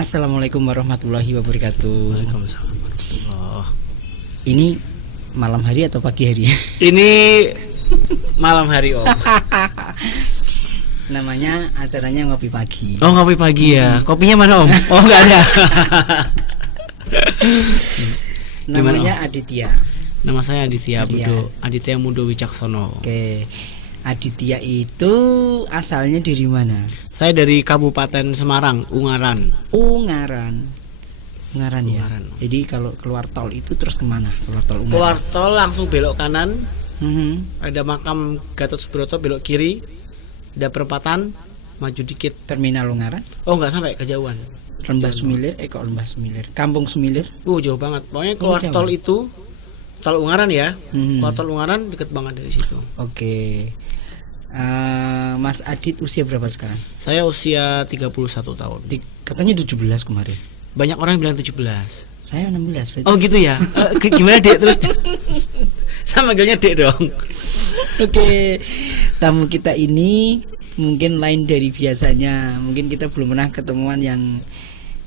Assalamualaikum warahmatullahi wabarakatuh. Waalaikumsalam warahmatullahi. Ini malam hari atau pagi hari? Ini malam hari Om. Namanya acaranya ngopi pagi. Oh ngopi pagi ya. Kopinya mana Om? Oh nggak ada. Namanya Aditya. Nama saya Aditya Mudo Wicaksono. Oke. Aditya itu asalnya dari mana? Saya dari Kabupaten Semarang, Ungaran. Ungaran ya. Ungaran. Jadi kalau keluar tol itu terus kemana? Keluar tol Ungaran. Keluar tol langsung belok kanan. Mhm. Ada makam Gatot Subroto, belok kiri. Ada perempatan, maju dikit. Terminal Ungaran. Oh nggak sampai, kejauhan. Lembah Sumilir, kok Lembah Sumilir. Kampung Sumilir. Jauh banget. Pokoknya keluar tol itu, tol Ungaran ya. Keluar tol Ungaran deket banget dari situ. Oke. Mas Adit usia berapa sekarang? Saya usia 31 tahun. Katanya 17 kemarin. Banyak orang bilang 17. Saya 16 berarti. Oh gitu ya. Gimana Dek terus? Sama manggilnya Dek dong. Oke. Tamu kita ini mungkin lain dari biasanya. Mungkin kita belum pernah ketemuan yang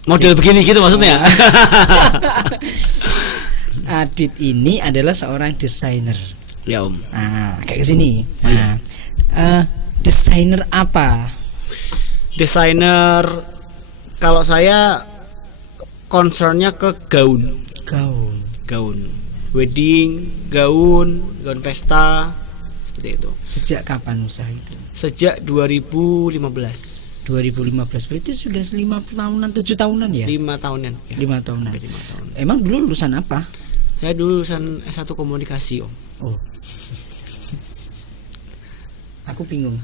model begini gitu maksudnya. Adit ini adalah seorang desainer. Ya Om. Kayak kesini. Desainer apa? Desainer, kalau saya concernnya ke gaun, wedding, gaun pesta, seperti itu. Sejak kapan usaha itu? Sejak 2015. 2015 berarti sudah 5 tahunan, 7 tahunan ya? 5 tahunan. Ya. 5 tahunan. 5 tahun. Emang dulu lulusan apa? Saya dulu lulusan S1 komunikasi Om. Oh. Aku bingung.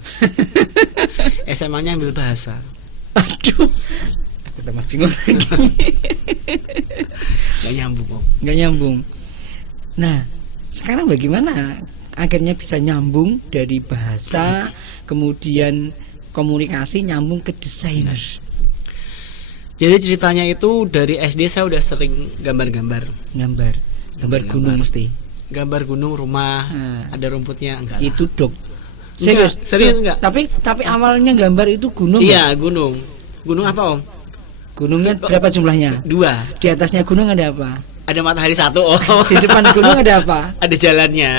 SMA-nya ambil bahasa. Aduh. Aku tambah bingung lagi. Gak nyambung Om. Gak nyambung. Nah, sekarang bagaimana akhirnya bisa nyambung dari bahasa kemudian komunikasi nyambung ke desainer? Jadi ceritanya itu dari SD saya udah sering gambar gunung mesti. Gambar gunung, rumah, ada rumputnya enggak? Itu dok. Serius enggak? Tapi awalnya gambar itu gunung. Iya, gunung. Gunung apa Om? Gunungnya berapa jumlahnya? 2. Di atasnya gunung ada apa? Ada matahari 1 Om. Di depan gunung ada apa? Ada jalannya.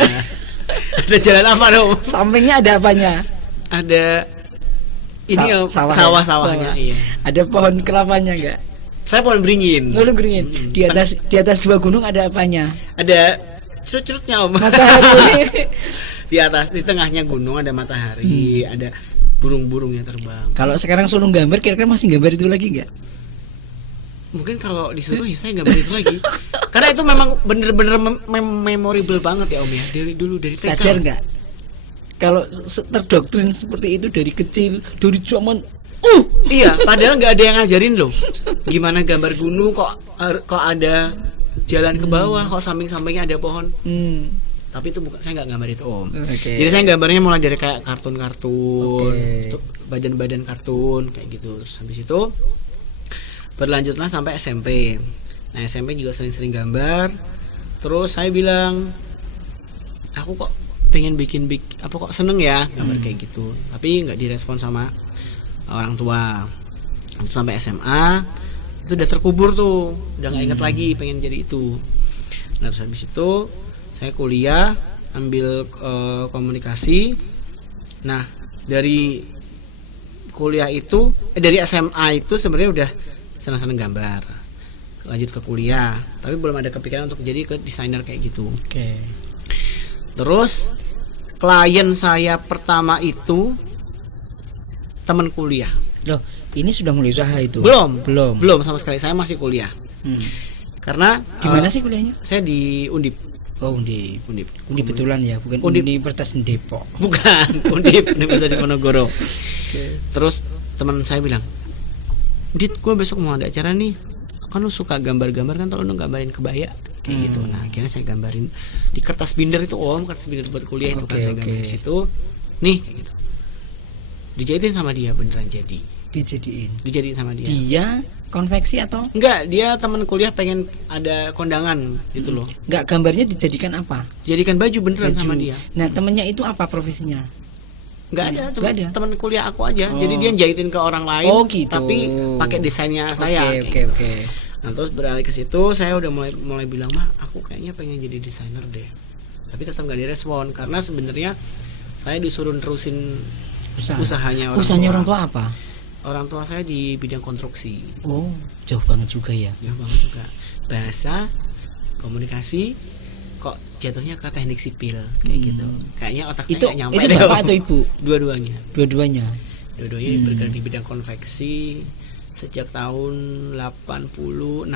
Ada jalan apa dong? Sampingnya ada apanya? Ada ini sawah-sawahnya. Iya. Ada pohon kelapanya enggak? Saya pohon beringin. Di atas 2 gunung ada apanya? Ada curut-curutnya Om. Matahari. Di tengahnya gunung ada matahari, ada burung-burung yang terbang. Kalau sekarang suruh gambar, kira-kira masih gambar itu lagi enggak? Mungkin kalau disuruh ya saya gambar itu lagi. Karena itu memang bener-bener memorable banget ya Om ya. Dari dulu, dari TK. Sadar enggak? Kalau terdoktrin seperti itu dari kecil, dari zaman iya, padahal nggak ada yang ngajarin loh. Gimana gambar gunung kok ada jalan ke bawah, kok samping-sampingnya ada pohon. Tapi itu bukan, saya nggak gambar itu Om. Jadi saya gambarnya mulai dari kayak kartun-kartun, badan-badan kartun kayak gitu. Terus habis itu berlanjutlah sampai SMP. Nah SMP juga sering-sering gambar. Terus saya bilang, aku kok pengen bikin apa kok seneng ya gambar kayak gitu. Tapi nggak direspon sama orang tua. Terus sampai SMA itu udah terkubur tuh, udah nggak inget lagi pengen jadi itu. Nah terus habis itu saya kuliah ambil komunikasi. Nah dari kuliah itu dari SMA itu sebenarnya udah senang-senang gambar. Lanjut ke kuliah, tapi belum ada kepikiran untuk jadi ke desainer kayak gitu. Terus klien saya pertama itu teman kuliah. Loh, ini sudah mulai usaha itu? Belum sama sekali. Saya masih kuliah. Karena di mana sih kuliahnya? Saya di Undip. Oh, Undip betulan ya, bukan Universitas Depok. Bukan, Universitas Diponegoro. Terus teman saya bilang, "Dit, gue besok mau ada acara nih. Kan lu suka gambar-gambar kan, kalau lu gambarin kebaya kayak gitu." Nah, akhirnya saya gambarin di kertas binder itu Om, kertas binder buat kuliah itu kan saya gambar di situ. Nih kayak gitu. Dijadiin sama dia, beneran jadi. Dijadiin sama dia. Dia konveksi atau? Enggak, dia teman kuliah pengen ada kondangan gitu loh. Enggak, gambarnya dijadikan apa? Jadikan baju beneran sama dia. Nah, temennya itu apa profesinya? Nggak ada, cuma Nggak ada. teman kuliah aku aja. Oh. Jadi dia jahitin ke orang lain, Oh, gitu. tapi pakai desainnya saya. Oke. Nah terus beralih ke situ, saya udah mulai bilang, mah aku kayaknya pengen jadi desainer deh. Tapi tetap nggak direspon karena sebenarnya saya disuruh terusin usahanya orang tua apa? Orang tua saya di bidang konstruksi. Oh, jauh banget juga ya. Jauh banget juga. Bahasa, komunikasi, kok jatuhnya ke teknik sipil kayak gitu. Kayaknya otaknya nggak nyampe. Itu bapak atau ibu? Dua-duanya. Dua-duanya Bergerak di bidang konveksi sejak tahun 86.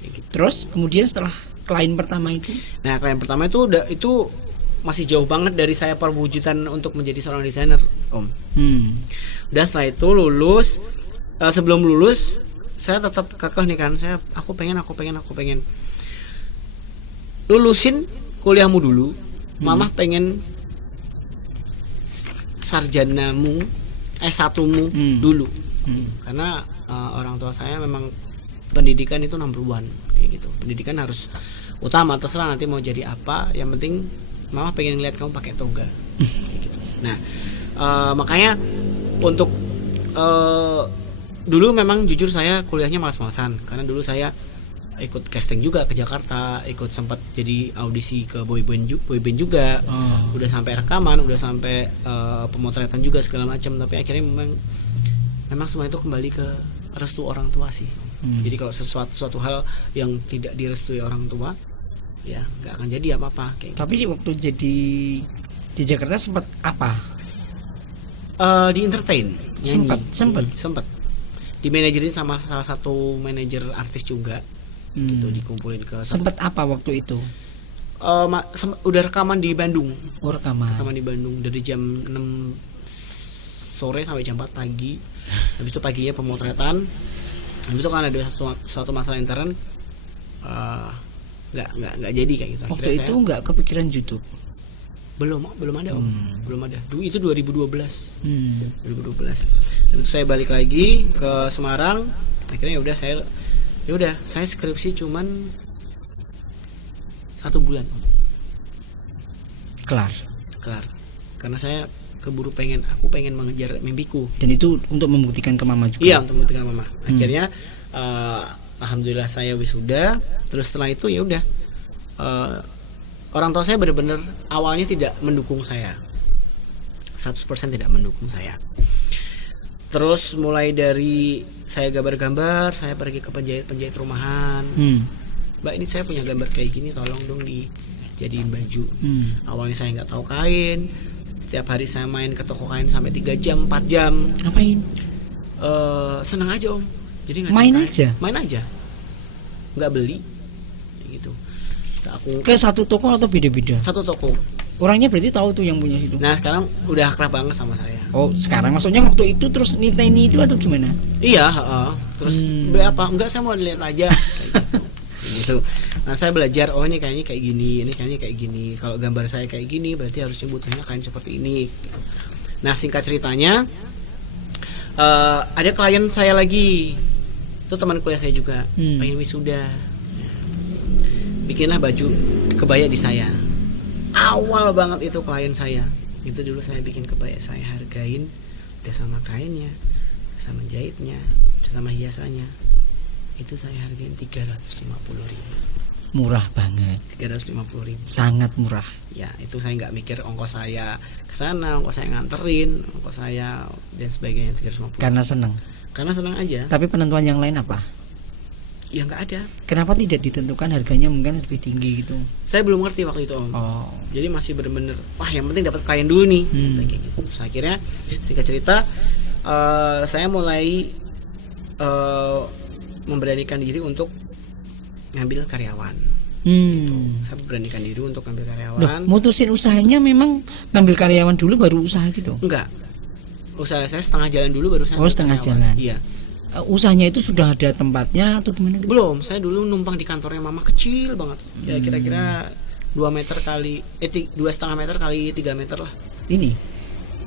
Kayak gitu. Terus kemudian setelah klien pertama itu? Nah, klien pertama itu masih jauh banget dari saya perwujudan untuk menjadi seorang desainer, Om. Udah setelah itu lulus, sebelum lulus saya tetap kekeh nih kan, aku pengen lulusin kuliahmu dulu. Mama pengen sarjanamu S1mu dulu. Karena orang tua saya memang pendidikan itu number one kayak gitu. Pendidikan harus utama, terserah nanti mau jadi apa, yang penting mama pengen ngeliat kamu pakai toga kayak gitu. Nah, makanya untuk dulu memang jujur saya kuliahnya malas-malasan karena dulu saya ikut casting juga ke Jakarta, ikut sempat jadi audisi ke boyband juga. Udah sampai rekaman, udah sampai pemotretan juga segala macam, tapi akhirnya memang semua itu kembali ke restu orang tua sih. Jadi kalau suatu hal yang tidak direstui orang tua, ya nggak akan jadi apa-apa kayak tapi gitu. Waktu jadi di Jakarta sempat apa? Di entertain. Sempat di manajerin sama salah satu manajer artis juga. Gitu dikumpulin ke sempat apa waktu itu? Udah rekaman di Bandung. Rekaman di Bandung dari jam 6 sore sampai jam 4 pagi. Habis itu paginya pemotretan. Habis itu kan ada suatu masalah intern, nggak jadi kayak gitu. Waktu itu nggak kepikiran YouTube? Belum ada Om. Belum ada. Itu 2012. 2012. Dan itu saya balik lagi ke Semarang. Akhirnya ya udah saya skripsi cuman 1 bulan. Kelar. Karena saya aku pengen mengejar mimpiku. Dan itu untuk membuktikan ke mama juga. Iya, untuk membuktikan mama. Akhirnya alhamdulillah saya wisuda. Terus setelah itu ya udah orang tua saya benar-benar awalnya tidak mendukung saya. 100% tidak mendukung saya. Terus mulai dari saya gambar-gambar, saya pergi ke penjahit rumahan. Mbak, ini saya punya gambar kayak gini, tolong dong dijadiin baju. Awalnya saya nggak tahu kain. Setiap hari saya main ke toko kain sampai 3 jam, 4 jam. Ngapain? Senang aja Om. Jadi main aja. Nggak beli. Gitu. Aku ke satu toko atau beda-beda? Satu toko. Orangnya berarti tahu tuh yang punya situ. Nah sekarang udah akrab banget sama saya. Oh sekarang maksudnya waktu itu terus niteni itu atau gimana? Iya, terus apa? Enggak, saya mau lihat aja kayak gitu. Nah saya belajar, ini kayaknya kayak gini, ini kayaknya kayak gini. Kalau gambar saya kayak gini, berarti harusnya butuhnya kain seperti ini. Gitu. Nah singkat ceritanya, ada klien saya lagi, itu teman kuliah saya juga, pengen wisuda, bikinlah baju kebaya di saya. Awal banget itu klien saya, itu dulu saya bikin kebaya, saya hargain udah sama kainnya, udah sama jahitnya, udah sama hiasannya, itu saya hargain 350.000. Murah banget. 350.000. Sangat murah. Ya itu saya nggak mikir ongkos saya kesana, ongkos saya nganterin, ongkos saya dan sebagainya 350. Karena senang aja. Tapi penentuan yang lain apa? Ya nggak ada. Kenapa tidak ditentukan harganya mungkin lebih tinggi gitu? Saya belum ngerti waktu itu Om. Jadi masih bener-bener yang penting dapat klien dulu nih. Kayak gitu. Terus akhirnya singkat cerita saya mulai memberanikan diri untuk ngambil karyawan. Gitu. Saya beranikan diri untuk ngambil karyawan. Mutusin usahanya memang ngambil karyawan dulu baru usaha gitu? Enggak. Usaha saya setengah jalan dulu baru saya. Setengah jalan. Iya. Usahanya itu sudah ada tempatnya atau gimana gitu? Belum, saya dulu numpang di kantornya mama, kecil banget. Ya kira-kira 2 meter kali 2,5 meter kali 3 meter lah. Ini?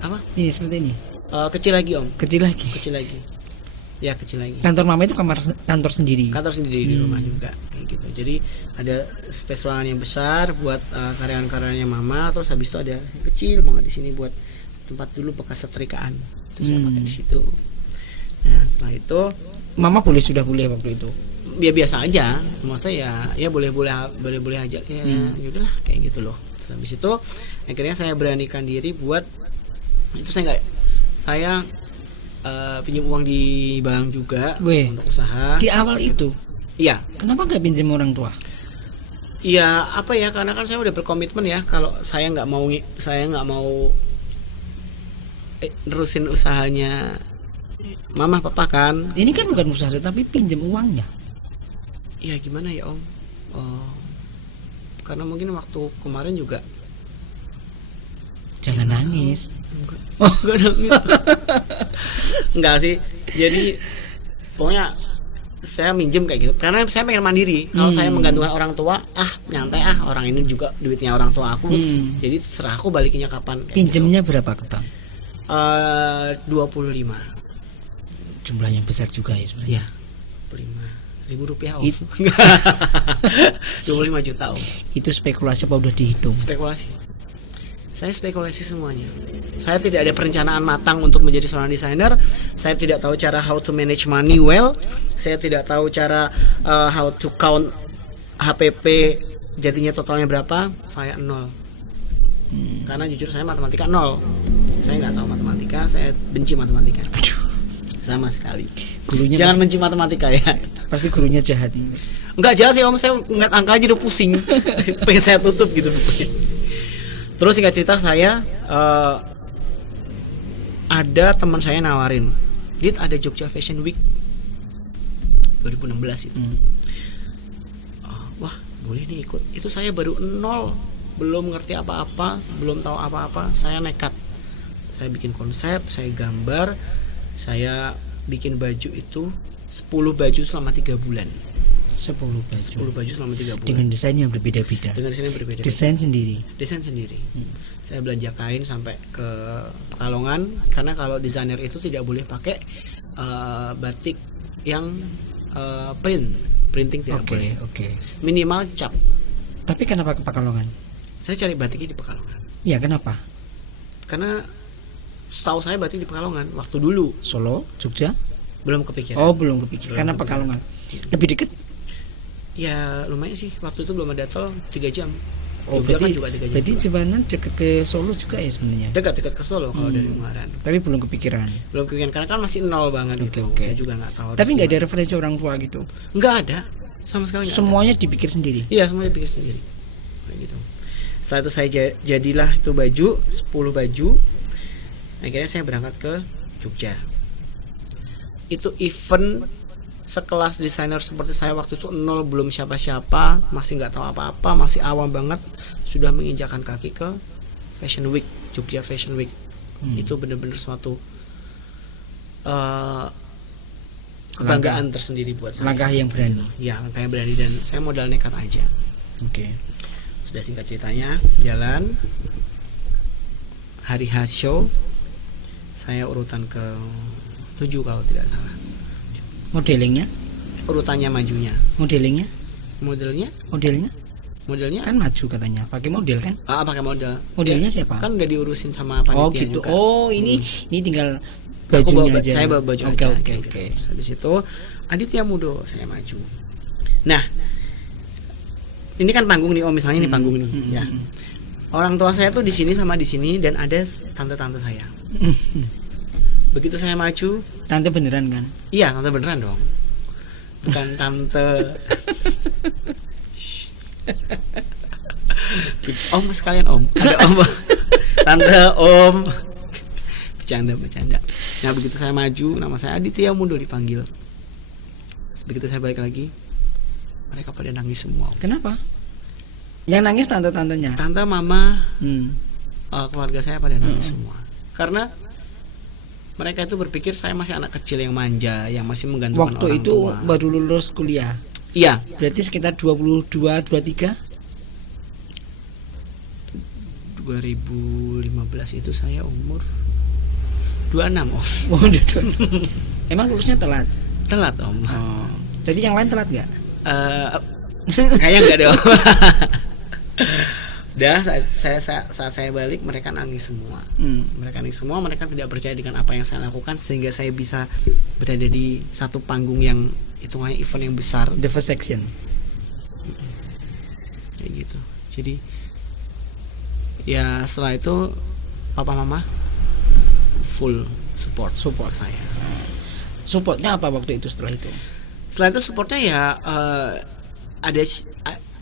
Apa? Ini seperti ini. Kecil lagi Om. Kecil lagi. Ya kecil lagi. Kantor mama itu kantor sendiri. Kantor sendiri di rumah juga kayak gitu. Jadi ada space ruangan yang besar buat karyawan-karyawanya mama. Terus habis itu ada yang kecil banget di sini buat tempat dulu bekas setrikaan. Itu saya pakai di situ. Nah setelah itu mama sudah boleh waktu itu. Ya biasa aja, maksudnya ya boleh aja ya, yaudahlah kayak gitu loh. Terus habis itu akhirnya saya beranikan diri buat itu saya pinjam uang di bank juga untuk usaha. Di awal itu? Iya. Kenapa nggak pinjam orang tua? Iya apa ya, karena kan saya udah berkomitmen ya, kalau saya nggak mau nerusin usahanya mama papa kan. Ini kan bukan usaha tapi pinjam uangnya. Iya gimana ya om? Karena mungkin waktu kemarin juga. Jangan nangis. Enggak nangis. Enggak sih. Jadi pokoknya saya minjem kayak gitu karena saya pengen mandiri. Kalau saya menggantungkan orang tua, nyantai orang ini juga duitnya orang tua aku. Jadi terserah aku balikinnya kapan. Pinjemnya gitu. Berapa ke bank? 25. Jumlahnya besar juga ya sebenarnya. Iya. 25.000 rupiah om. 25 juta om. Itu spekulasi apa udah dihitung? Spekulasi. Saya spekulasi semuanya. Saya tidak ada perencanaan matang untuk menjadi seorang desainer. Saya tidak tahu cara how to manage money well. Saya tidak tahu cara how to count HPP jadinya totalnya berapa. Saya 0. Karena jujur saya matematika 0. Saya nggak tahu matematika. Saya benci matematika. Aduh. Sama sekali. Gurunya jangan benci matematika ya. Pasti gurunya jahat. Enggak jahat sih om, saya ngeliat angka aja udah pusing. Pengen saya tutup gitu bukunya. Terus singkat cerita saya ada teman saya nawarin, Dit ada Jogja Fashion Week 2016 itu. Wah boleh nih ikut. Itu saya baru 0, belum ngerti apa-apa, belum tahu apa-apa. Saya nekat. Saya bikin konsep, saya gambar, saya bikin baju itu 10 baju selama 3 bulan. 10 baju selama 3 bulan. Dengan desain yang berbeda-beda. Desain sendiri. Saya belanja kain sampai ke Pekalongan karena kalau desainer itu tidak boleh pakai batik yang printing tidak boleh. Minimal cap. Tapi kenapa ke Pekalongan? Saya cari batiknya di Pekalongan. Iya, kenapa? Karena setahu saya batik di Pekalongan waktu dulu. Solo, Jogja? Belum kepikiran. Belum kepikiran. Karena Pekalongan. Lebih dekat? Ya lumayan sih, waktu itu belum ada tol 3 jam. Jogja kan juga 3 jam. Berarti Jebanan dekat ke Solo juga ya sebenarnya? Dekat ke Solo kalau dari Ungaran. Tapi belum kepikiran. Karena kan masih 0 banget gitu. Saya juga nggak tahu. Tapi nggak ada referensi orang tua gitu? Nggak ada, sama sekali nggak. Semuanya dipikir sendiri? Iya, semuanya dipikir sendiri. Kayak gitu. Setelah itu saya jadilah itu baju 10 baju. Akhirnya saya berangkat ke Jogja. Itu event sekelas desainer seperti saya waktu itu 0, belum siapa-siapa, masih nggak tahu apa-apa, masih awam banget, sudah menginjakan kaki ke Fashion Week, Jogja Fashion Week. Itu benar-benar suatu kebanggaan tersendiri buat saya. Langkah yang berani. Ya, langkah yang berani dan saya modal nekat aja. Sudah singkat ceritanya, jalan hari H show, saya urutan ke 7 kalau tidak salah. Modelingnya? Urutannya majunya. Modelingnya? Modelnya kan maju katanya. Pakai model kan? Pakai model. Modelnya siapa? Kan udah diurusin sama panitia gitu. juga. Ini tinggal bajunya aja. Saya bawa baju aja. Oke. Habis itu Aditya Mudo saya maju. Nah, ini kan panggung nih, misalnya ini panggung nih, ya. Orang tua saya tuh di sini sama di sini dan ada tante-tante saya. Begitu saya maju, tante beneran kan? Iya, tante beneran dong. Bukan tante. Om sekalian om. Ada om. Tante, om. Bercanda. Nah, begitu saya maju, nama saya Aditya Mundo dipanggil. Begitu saya balik lagi, mereka pada nangis semua. Kenapa? Yang nangis tante-tantenya? Tante, mama, keluarga saya pada nangis semua. Karena mereka itu berpikir saya masih anak kecil yang manja, yang masih menggantungkan orang tua. Waktu itu baru lulus kuliah. Iya. Berarti sekitar 22, 23. 2015 itu saya umur 26 om. Oh, udah 26. Emang lulusnya telat? Telat om. Oh. Jadi yang lain telat nggak? Kayaknya enggak deh om. Dah saat saya balik mereka nangis semua. Mereka nangis semua, mereka tidak percaya dengan apa yang saya lakukan sehingga saya bisa berada di satu panggung yang hitungannya event yang besar. The first section. Kayak gitu. Jadi ya setelah itu papa mama full support saya. Supportnya apa waktu itu setelah itu? Setelah itu supportnya ya ada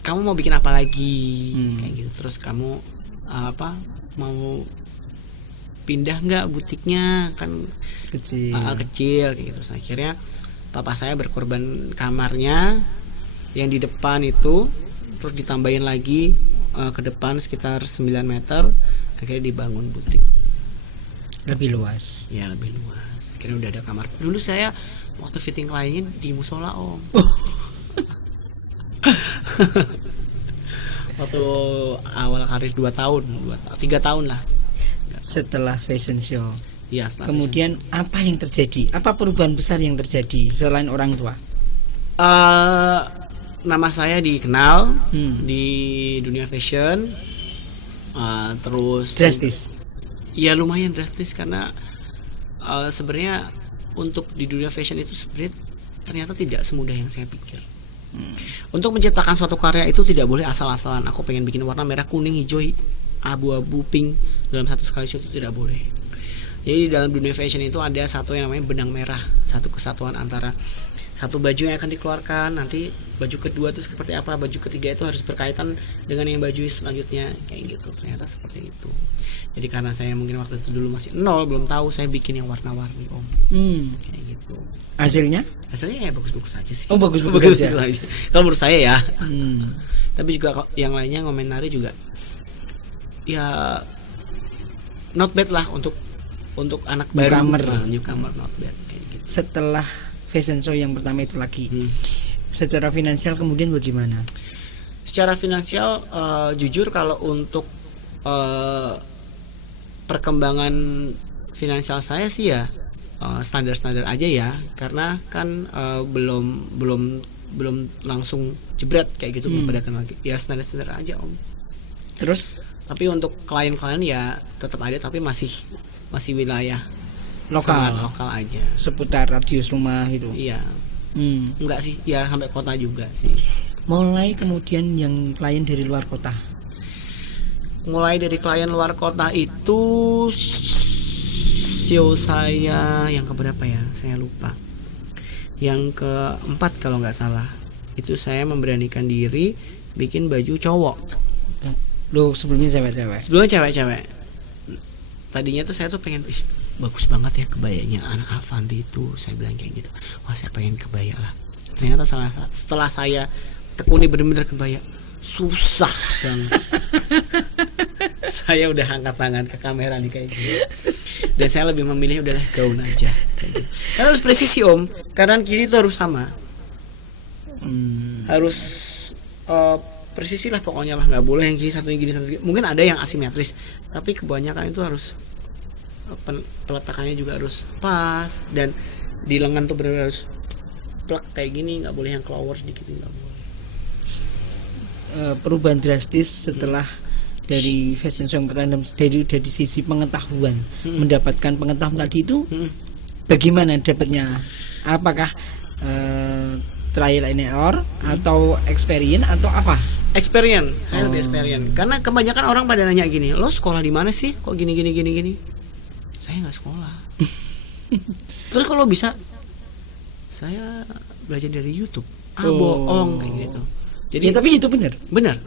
kamu mau bikin apa lagi kayak gitu, terus kamu mau pindah nggak butiknya kan kecil kayak gitu. Terus akhirnya papa saya berkorban kamarnya yang di depan itu, terus ditambahin lagi ke depan sekitar 9 meter, akhirnya dibangun butik lebih luas. Ya lebih luas, akhirnya udah ada kamar. Dulu saya waktu fitting klien di musola om. Waktu awal karir 3 tahun lah setelah fashion show. Ya, kemudian fashion show. Apa yang terjadi? Apa perubahan besar yang terjadi selain orang tua? Nama saya dikenal di dunia fashion. Terus drastis. Ya lumayan drastis karena sebenarnya untuk di dunia fashion itu sebenarnya ternyata tidak semudah yang saya pikir. Untuk menciptakan suatu karya itu tidak boleh asal-asalan. Aku pengen bikin warna merah, kuning, hijau, abu-abu, pink dalam satu sekali shoot, itu tidak boleh. Jadi dalam dunia fashion itu ada satu yang namanya benang merah, satu kesatuan antara satu baju yang akan dikeluarkan, nanti baju kedua itu seperti apa, baju ketiga itu harus berkaitan dengan yang baju selanjutnya, kayak gitu. Ternyata seperti itu. Jadi karena saya mungkin waktu itu dulu masih nol, belum tahu, saya bikin yang warna-warni om. Kayak gitu. Hasilnya ya bagus-bagus aja sih. Oh, bagus-bagus aja. Kalau menurut saya ya. Tapi juga yang lainnya ngomentari juga ya not bad lah untuk anak baru, newcomer not bad kayak gitu. Setelah fashion show yang pertama itu lagi, secara finansial kemudian bagaimana? Secara finansial jujur kalau untuk perkembangan finansial saya sih ya standar-standar aja ya, karena kan belum langsung jebret kayak gitu, mempedakan lagi ya, standar-standar aja om. Terus tapi untuk klien-klien ya tetap ada, tapi masih wilayah lokal aja, seputar radius rumah gitu. Iya. Enggak sih ya, sampai kota juga sih. Mulai kemudian yang klien dari luar kota. Mulai dari klien luar kota itu show saya yang keberapa ya, saya lupa, yang keempat kalau nggak salah, itu saya memberanikan diri bikin baju cowok. Loh, sebelumnya cewek-cewek. Tadinya tuh saya tuh pengen, bagus banget ya kebayanya anak Avanti itu, saya bilang kayak gitu, wah saya pengen kebaya lah. Ternyata setelah saya tekuni benar-benar kebaya, susah banget. Saya udah angkat tangan ke kamera nih kayak gitu, dan saya lebih memilih udahlah gaun aja kayak gitu. Karena harus presisi om, kanan kiri itu harus sama, harus presisi lah pokoknya lah, nggak boleh yang kiri satu yang kiri satu. Mungkin ada yang asimetris, tapi kebanyakan itu harus peletakannya juga harus pas, dan di lengan tuh benar-benar harus plak kayak gini, nggak boleh yang keluar sedikit, nggak boleh. Perubahan drastis setelah dari fashion show yang pertama, dari sisi pengetahuan, mendapatkan pengetahuan tadi itu bagaimana dapatnya? Apakah trial and error atau experience atau apa? Experience, saya lebih experience. Karena kebanyakan orang pada nanya gini, lo sekolah di mana sih? Kok gini? Saya nggak sekolah. Terus kalau bisa, saya belajar dari YouTube. Bohong kayak gitu. Jadi ya, tapi itu benar.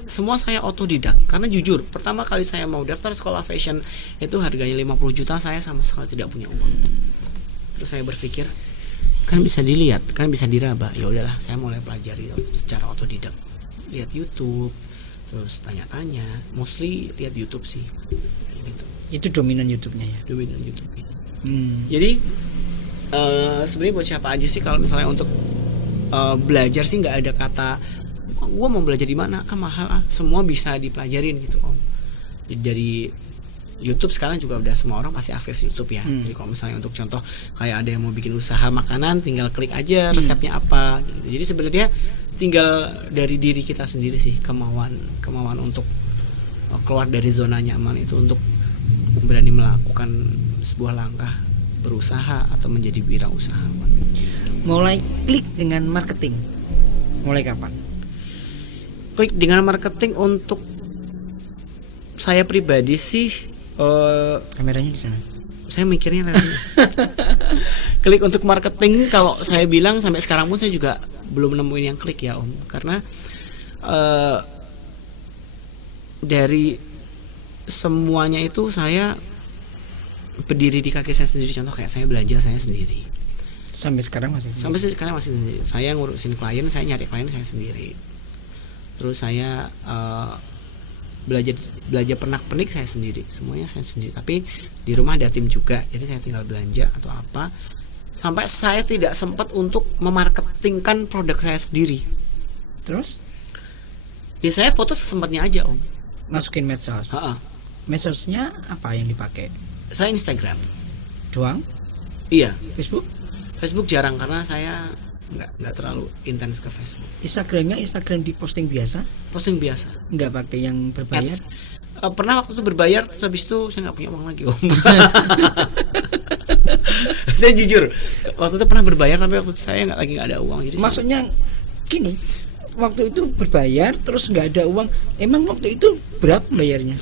Semua saya otodidak. Karena jujur, pertama kali saya mau daftar sekolah fashion itu harganya 50 juta, saya sama sekali tidak punya uang. Terus saya berpikir, kan bisa dilihat, kan bisa diraba. Ya udahlah, saya mulai pelajari secara otodidak. Lihat YouTube, terus tanya-tanya, mostly lihat YouTube sih. Gitu. Itu dominan YouTube-nya ya. Dominan YouTube. Jadi sebenarnya buat siapa aja sih kalau misalnya untuk belajar sih nggak ada kata gue mau belajar di mana, mahal, semua bisa dipelajarin gitu om. Jadi dari YouTube sekarang juga udah semua orang pasti akses YouTube ya. Jadi kalau misalnya untuk contoh kayak ada yang mau bikin usaha makanan, tinggal klik aja resepnya apa gitu. Jadi sebenarnya tinggal dari diri kita sendiri sih, kemauan untuk keluar dari zona nyaman itu, untuk berani melakukan sebuah langkah berusaha atau menjadi wirausahawan. Mulai klik dengan marketing mulai kapan? Klik dengan marketing untuk saya pribadi sih, kameranya di sana. Saya mikirnya nanti. Klik untuk marketing, kalau saya bilang sampai sekarang pun saya juga belum nemuin yang klik ya Om, karena dari semuanya itu saya berdiri di kaki saya sendiri. Contoh kayak saya belanja saya sendiri. Sampai sekarang masih sendiri. Saya ngurusin klien, saya nyari klien saya sendiri. Terus saya belajar pernak-pernik saya sendiri, semuanya saya sendiri. Tapi di rumah ada tim juga, jadi saya tinggal belanja atau apa. Sampai saya tidak sempat untuk memarketingkan produk saya sendiri. Terus? Ya saya foto sesempatnya aja Om. Masukin medsos. Medsosnya apa yang dipakai? Saya Instagram. Doang? Iya. Facebook jarang karena saya nggak terlalu intens ke Facebook. Instagram di posting biasa? Posting biasa. Nggak pakai yang berbayar? Pernah waktu itu berbayar, terus habis itu saya nggak punya uang lagi Om. Saya jujur, waktu itu pernah berbayar tapi waktu itu saya nggak ada uang. Jadi maksudnya gini, waktu itu berbayar terus nggak ada uang. Emang waktu itu berapa bayarnya?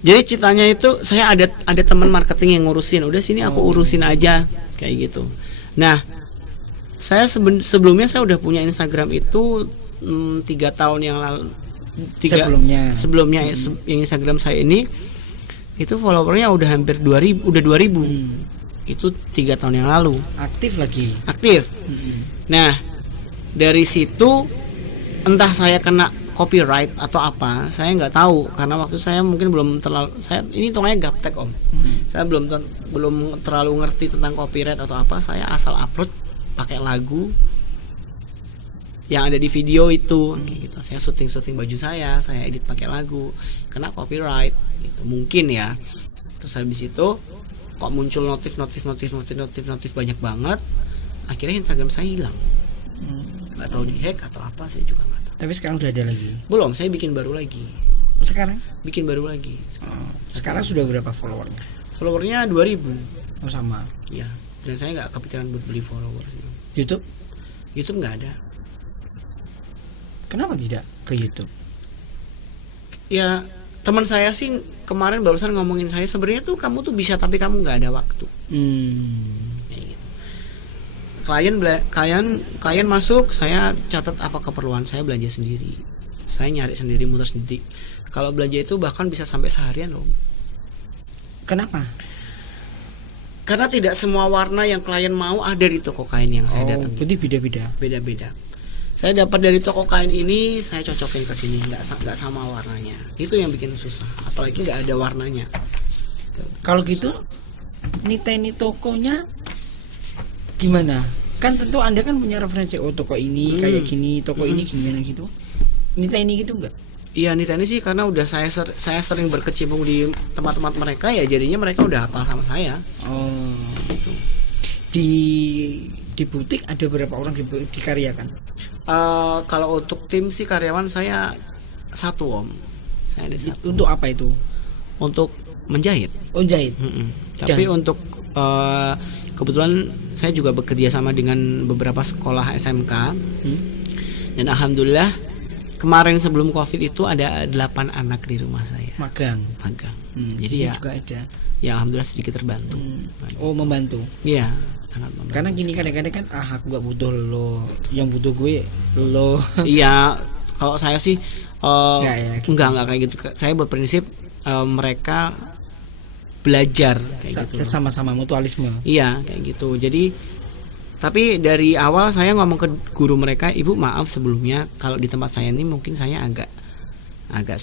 Jadi ceritanya itu saya ada teman marketing yang ngurusin. Udah sini aku urusin aja kayak gitu. Nah, saya sebelumnya saya udah punya Instagram itu 3 tahun yang lalu. Sebelumnya yang Instagram saya ini itu followernya udah hampir 2000, udah 2000. Itu 3 tahun yang lalu. Aktif. Nah, dari situ entah saya kena copyright atau apa, saya nggak tahu karena waktu saya mungkin belum terlalu, saya ini hitungannya gaptek Om. Saya belum terlalu ngerti tentang copyright atau apa. Saya asal upload pakai lagu yang ada di video itu kayak gitu. Saya syuting baju saya edit pakai lagu, kena copyright gitu mungkin ya. Terus habis itu kok muncul notif banyak banget, akhirnya Instagram saya hilang. Nggak tahu dihack atau apa, saya juga nggak tahu. Tapi sekarang udah ada lagi? Belum, saya bikin baru lagi. Sekarang? Bikin baru lagi. Sekarang sudah berapa followernya? Followernya 2000. Oh sama? Iya. Dan saya nggak kepikiran buat beli follower sih. YouTube nggak ada. Kenapa tidak ke YouTube? Ya teman saya sih kemarin barusan ngomongin saya, sebenarnya tuh kamu tuh bisa tapi kamu nggak ada waktu. Kayak gitu. Klien masuk, saya catat apa keperluan, saya belanja sendiri, saya nyari sendiri, muter sendiri. Kalau belanja itu bahkan bisa sampai seharian loh. Kenapa? Karena tidak semua warna yang klien mau ada di toko kain yang saya datangi. Jadi beda-beda. Saya dapat dari toko kain ini, saya cocokin ke sini, nggak sama warnanya. Itu yang bikin susah, apalagi nggak ada warnanya. Kalau gitu, niteni tokonya gimana? Kan tentu Anda kan punya referensi, toko ini kayak gini, toko ini gimana gitu. Niteni gitu nggak? Iya, niteni sih karena udah saya sering berkecimpung di tempat-tempat mereka, ya jadinya mereka udah hafal sama saya. Gitu. Di butik ada berapa orang dikaryakan? Kalau untuk tim sih karyawan saya 1 Om. Saya ada 1. Untuk apa itu? Untuk menjahit. Jahit. Tapi untuk kebetulan saya juga bekerja sama dengan beberapa sekolah SMK. Dan alhamdulillah kemarin sebelum Covid itu ada 8 anak di rumah saya. Magang. Jadi ya juga ada. Ya alhamdulillah sedikit terbantu. Membantu. Iya. Karena gini kadang-kadang kan aku nggak butuh lo, yang butuh gue lo. Iya, kalau saya sih gitu. enggak kayak gitu. Saya berprinsip mereka belajar kayak gitu. Sama-sama mutualisme. Iya, kayak gitu. Jadi tapi dari awal saya ngomong ke guru mereka, Ibu maaf sebelumnya kalau di tempat saya ini mungkin saya agak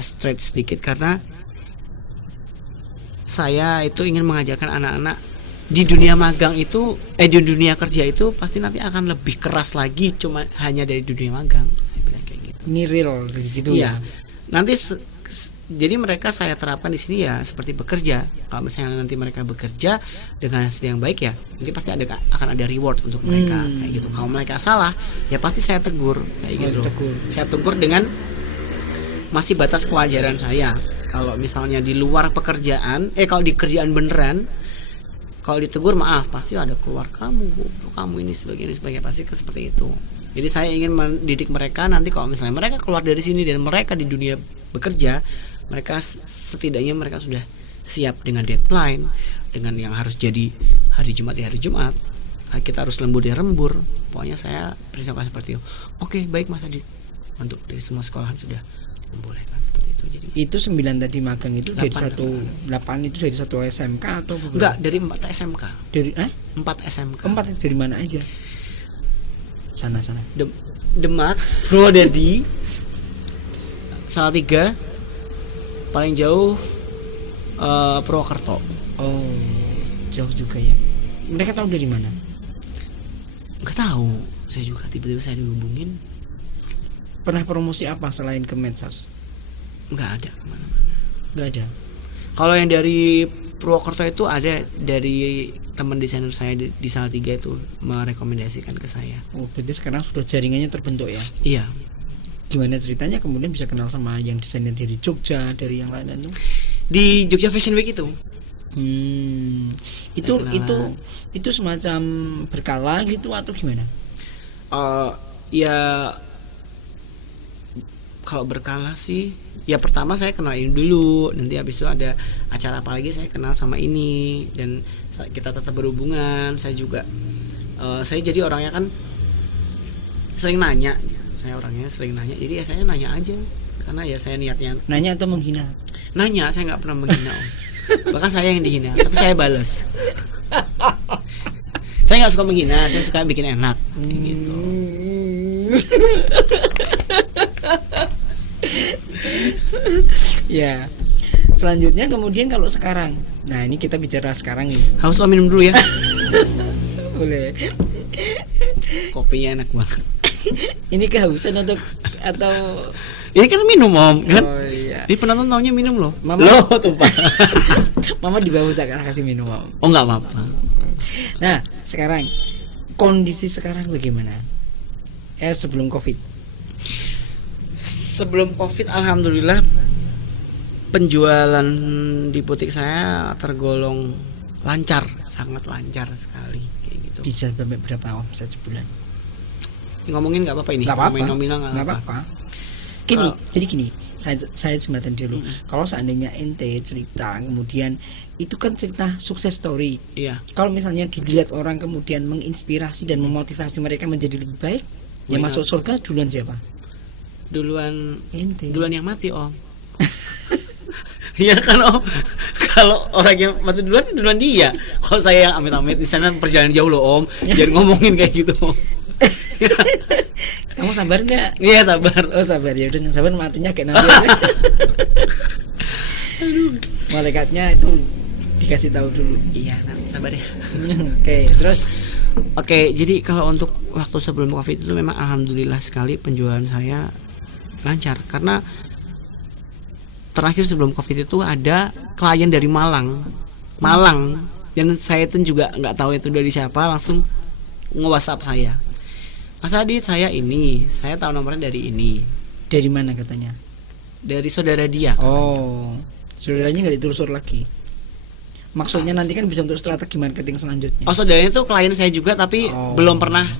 straight sedikit karena saya itu ingin mengajarkan anak-anak di dunia magang itu di dunia kerja itu pasti nanti akan lebih keras lagi, cuma hanya dari dunia magang. Saya bilang kayak gitu. Ini real gitu ya. Nanti Jadi mereka saya terapkan di sini ya seperti bekerja. Kalau misalnya nanti mereka bekerja dengan hasil yang baik ya, nanti pasti akan ada reward untuk mereka kayak gitu. Kalau mereka salah, ya pasti saya tegur kayak gitu. Saya tegur dengan masih batas kewajaran saya. Kalau misalnya di luar pekerjaan, kalau di kerjaan beneran, kalau ditegur maaf, pasti ada keluar kamu ini sebagainya pasti seperti itu. Jadi saya ingin mendidik mereka nanti kalau misalnya mereka keluar dari sini dan mereka di dunia bekerja, mereka setidaknya mereka sudah siap dengan deadline, dengan yang harus jadi hari Jumat ya hari Jumat, kita harus lembur ya lembur. Pokoknya saya prinsipnya seperti itu. Oke, baik Mas Adit, untuk dari semua sekolahan sudah membolehkan seperti itu. Jadi itu 9 tadi magang itu 8 itu dari satu SMK atau beberapa? Enggak, dari 4 SMK. Dari 4 SMK. 4 dari mana aja? Sana. Demak, Purwodadi, Salatiga, paling jauh Purwokerto. Oh, jauh juga ya. Mereka tahu dari mana? Nggak tahu, saya juga tiba-tiba saya dihubungin. Pernah promosi apa selain ke medsos? Nggak ada kemana-mana. Nggak ada. Kalau yang dari Purwokerto itu ada dari teman desainer saya di Salatiga itu merekomendasikan ke saya. Oh, berarti sekarang sudah jaringannya terbentuk ya? Iya. Gimana ceritanya kemudian bisa kenal sama yang desainer dari Jogja, dari yang lain itu? Di Jogja Fashion Week itu. Itu semacam berkala gitu atau gimana? Ya kalau berkala sih ya pertama saya kenalin dulu, nanti habis itu ada acara apa lagi saya kenal sama ini dan kita tetap berhubungan. Saya juga saya jadi orangnya kan sering nanya, saya orangnya sering nanya, jadi ya saya nanya aja karena ya saya niatnya nanya atau menghina. Nanya, saya nggak pernah menghina om. Bahkan saya yang dihina tapi saya balas. Saya nggak suka menghina, saya suka bikin enak kayak gitu. Ya. Selanjutnya kemudian kalau sekarang. Nah, ini kita bicara sekarang nih. Haus om, minum dulu ya. Boleh. Kopinya enak banget. Ini kehausan atau ini kan minum om kan? Oh iya. Ini penonton taunya minum loh. Mama, loh tumpah. Mama di bawah tak kasih minum om. Oh nggak apa-apa. Nah, sekarang kondisi sekarang bagaimana? Sebelum Covid. Sebelum Covid alhamdulillah penjualan di butik saya tergolong lancar, sangat lancar sekali kayak gitu. Bisa sampai berapa omset sebulan? Ngomongin nggak apa-apa ini? Nggak apa-apa. Ngomongin nominal nggak apa-apa. Jadi gini, saya jembatan dulu. Kalau seandainya ente cerita, kemudian itu kan cerita sukses story. Iya. Kalau misalnya dilihat orang kemudian menginspirasi dan memotivasi mereka menjadi lebih baik, yang masuk surga duluan siapa? Duluan ente. Duluan yang mati om. Iya kan om. Kalau orang yang mati duluan dia. Kalau saya yang amit-amit di sana perjalanan jauh loh om. Jangan ngomongin kayak gitu. Kamu sabar nggak? Iya sabar. Oh sabar ya udah, sabar matinya kayak nanti. Malaikatnya itu dikasih tahu dulu. Iya, sabar ya. Oke, terus jadi kalau untuk waktu sebelum Covid itu memang alhamdulillah sekali penjualan saya lancar karena terakhir sebelum Covid itu ada klien dari Malang dan saya itu juga nggak tahu itu dari siapa, langsung nge-WhatsApp saya. Mas Adit, saya tahu nomornya dari ini. Dari mana katanya? Dari saudara dia. Oh, saudaranya nggak ditelusur lagi. Maksudnya nanti kan bisa untuk strategi marketing selanjutnya. Oh, saudaranya itu klien saya juga tapi belum pernah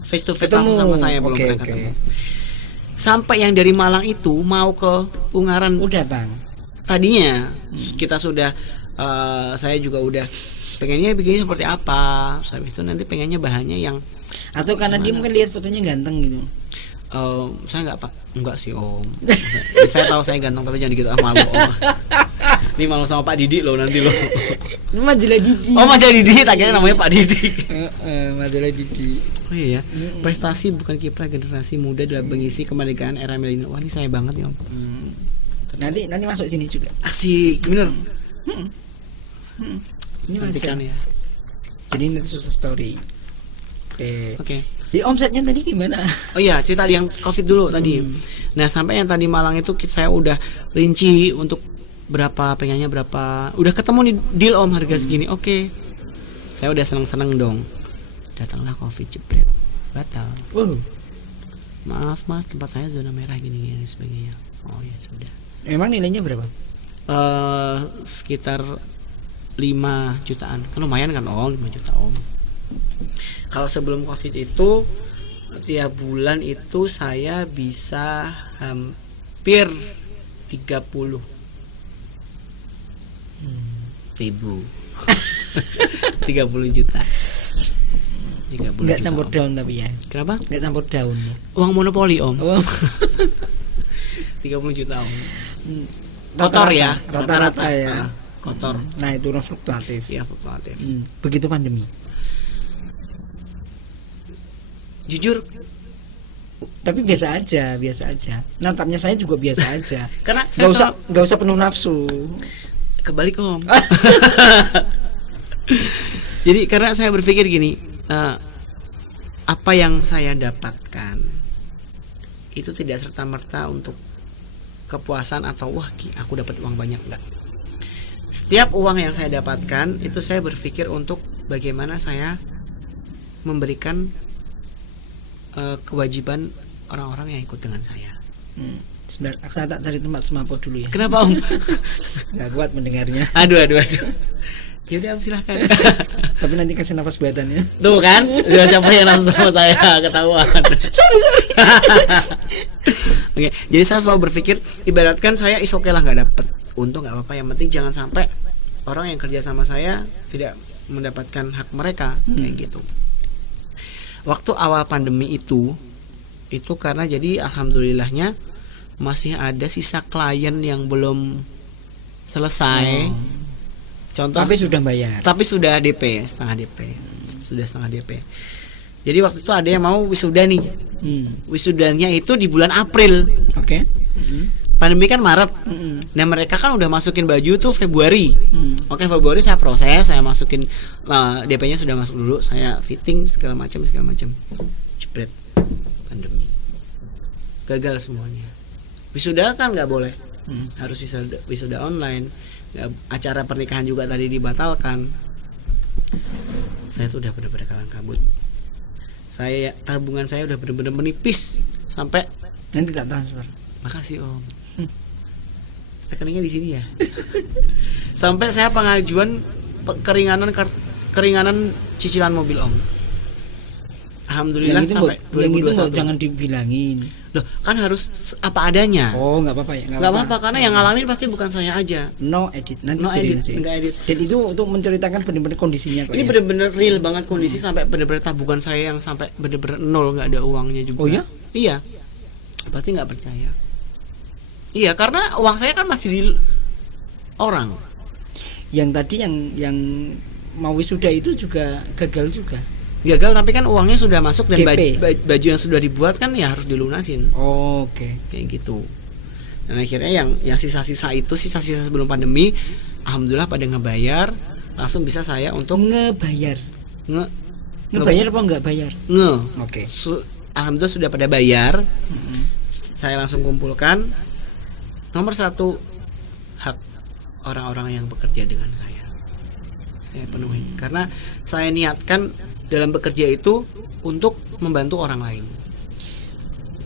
face to face langsung sama saya, belum pernah ketemu. Sampai yang dari Malang itu mau ke Ungaran. Udah bang. Tadinya kita sudah, saya juga udah pengennya bikinnya seperti apa. Habis itu nanti pengennya bahannya yang. Atau karena dia mungkin lihat fotonya ganteng gitu. Saya enggak sih om. Saya tahu saya ganteng tapi jangan gitu, malu om. Ini malu sama Pak Didi loh nanti loh. Majalah Didi. Oh majalah Didi, tak kira namanya Pak Didi. Majalah Didi. Oh iya ya. Prestasi bukan kiprah generasi muda dalam mengisi kemerdekaan era milenial. Wah ini saya banget nih om. Nanti masuk sini juga. Asik, bener. Ini nantikan ya. Jadi ini sukses story. Oke. Jadi omsetnya tadi gimana? Oh iya, cerita yang COVID dulu tadi. Nah, sampai yang tadi Malang itu saya udah rinci untuk berapa, pengennya berapa. Udah ketemu nih deal Om harga segini. Oke. Saya udah seneng-seneng dong. Datanglah COVID, jebret. Batal. Maaf Mas, tempat saya zona merah gini sebagainya. Oh ya sudah. Emang nilainya berapa? Sekitar 5 jutaan. Kan lumayan kan Om, 5 juta Om. Kalau sebelum COVID itu tiap bulan itu saya bisa hampir 30 ribu. 30 juta. 30 Nggak juta, campur Om. daun tapi ya. Kenapa? Nggak campur daun. Uang monopoli Om. 30 juta Om. Kotor ya, Rata-rata ya. Kotor. Nah, itu fluktuatif. Iya, fluktuatif. Begitu pandemi. Jujur, Tapi biasa aja. Natapnya saya juga biasa aja. karena saya Nggak usah penuh nafsu. kebalik Om. Jadi karena saya berpikir gini, apa yang saya dapatkan itu tidak serta-merta untuk kepuasan atau wah aku dapat uang banyak, enggak. Setiap uang yang saya dapatkan itu saya berpikir untuk bagaimana saya memberikan kewajiban orang-orang yang ikut dengan saya. Sebentar, saya tak cari tempat semaput dulu ya. Kenapa Om? Nggak kuat mendengarnya. Aduh. Ya udah Om, silahkan. Tapi nanti kasih nafas buatannya. Tuh kan, udah siapa yang langsung sama saya ketahuan. Sorry. Oke, jadi saya selalu berpikir, ibaratkan saya oke lah nggak dapet untung nggak apa-apa, yang penting jangan sampai orang yang kerja sama saya tidak mendapatkan hak mereka kayak gitu. Waktu awal pandemi itu karena jadi alhamdulillahnya masih ada sisa klien yang belum selesai. Contoh. Tapi sudah bayar. Tapi sudah DP, setengah DP. Jadi waktu itu ada yang mau wisuda nih. Wisudanya itu di bulan April. Oke. Pandemi kan Maret. Nah mereka kan udah masukin baju tuh Februari. Oke, Februari saya proses, saya masukin DP-nya sudah masuk dulu, saya fitting segala macam. Jepret, pandemi. Gagal semuanya. Wisuda kan nggak boleh. Harus wisuda online. Acara pernikahan juga tadi dibatalkan. Saya tuh udah benar-benar kalang kabut. Tabungan saya udah benar-benar menipis sampai nanti tak transfer. Makasih Om. Rekeningnya di sini ya. Sampai saya pengajuan keringanan cicilan mobil Om. Alhamdulillah sampai 2021. Jangan dibilangin. Loh, kan harus apa adanya. Oh, nggak apa-apa ya. Nggak apa-apa karena yang ngalamin pasti bukan saya aja. No edit. Nanti No edit, enggak edit. Dan itu untuk menceritakan benar-benar kondisinya kok. Ini benar-benar real banget kondisi sampai benar-benar tabungan saya yang sampai benar-benar nol, nggak ada uangnya juga. Oh ya? Iya. Pasti nggak percaya. Iya, karena uang saya kan masih di orang. Yang tadi yang mau wisuda itu juga gagal juga. Gagal tapi kan uangnya sudah masuk dan baju yang sudah dibuat kan ya harus dilunasin. Oh, oke. Kayak gitu. Dan akhirnya yang sisa-sisa sebelum pandemi, alhamdulillah pada ngebayar, langsung bisa saya untuk ngebayar apa enggak bayar? Oke. Alhamdulillah sudah pada bayar. Saya langsung kumpulkan. Nomor 1, hak orang-orang yang bekerja dengan saya penuhi karena saya niatkan dalam bekerja itu untuk membantu orang lain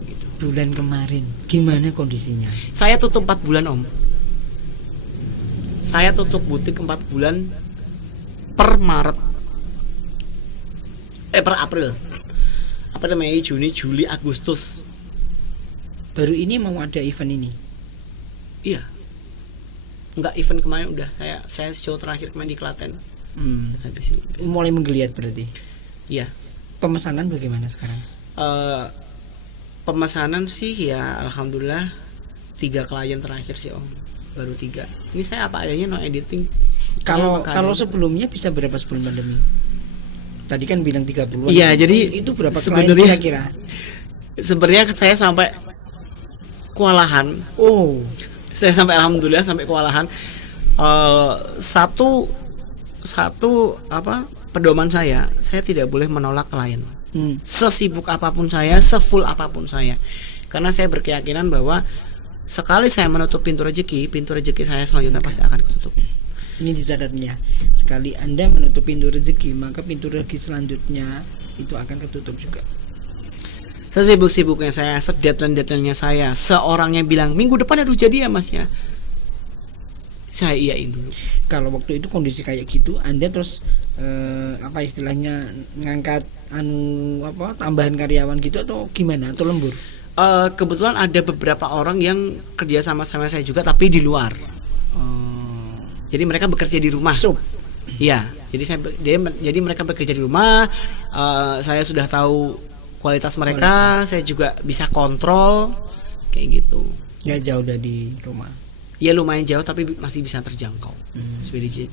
gitu. Bulan kemarin gimana kondisinya? Saya tutup 4 bulan Om. Saya tutup butik 4 bulan per April. Mei, Juni, Juli, Agustus. Baru ini mau ada event ini. Iya. Enggak, event kemarin udah saya show terakhir kemarin di Klaten. Mulai menggeliat berarti. Iya. Pemesanan bagaimana sekarang? Pemesanan sih ya alhamdulillah 3 klien terakhir sih Om. Baru 3. Ini saya apa adanya, no editing. Kalau sebelumnya bisa berapa sebelum pandemi? Tadi kan bilang 30-an. Iya, jadi itu berapa klien kira-kira? Sebenarnya saya sampai kewalahan. Oh. Saya sampai alhamdulillah sampai kewalahan. Satu pedoman saya tidak boleh menolak klien. Sesibuk apapun saya, sefull apapun saya. Karena saya berkeyakinan bahwa sekali saya menutup pintu rezeki saya selanjutnya pasti akan ketutup. Ini dicatatnya. Sekali Anda menutup pintu rezeki, maka pintu rezeki selanjutnya itu akan ketutup juga. Sesibuk-sibuknya saya, sedeadline-deadline-nya saya, seorang yang bilang minggu depan harus jadi ya mas ya, saya iyain dulu. Kalau waktu itu kondisi kayak gitu, Anda terus apa istilahnya ngangkat tambahan karyawan gitu atau gimana, atau lembur? Kebetulan ada beberapa orang yang kerja sama saya juga tapi di luar. Jadi mereka bekerja di rumah. Iya, jadi mereka bekerja di rumah. Saya sudah tahu kualitas mereka, saya juga bisa kontrol kayak gitu. Nggak jauh dari rumah. Ya lumayan jauh tapi masih bisa terjangkau.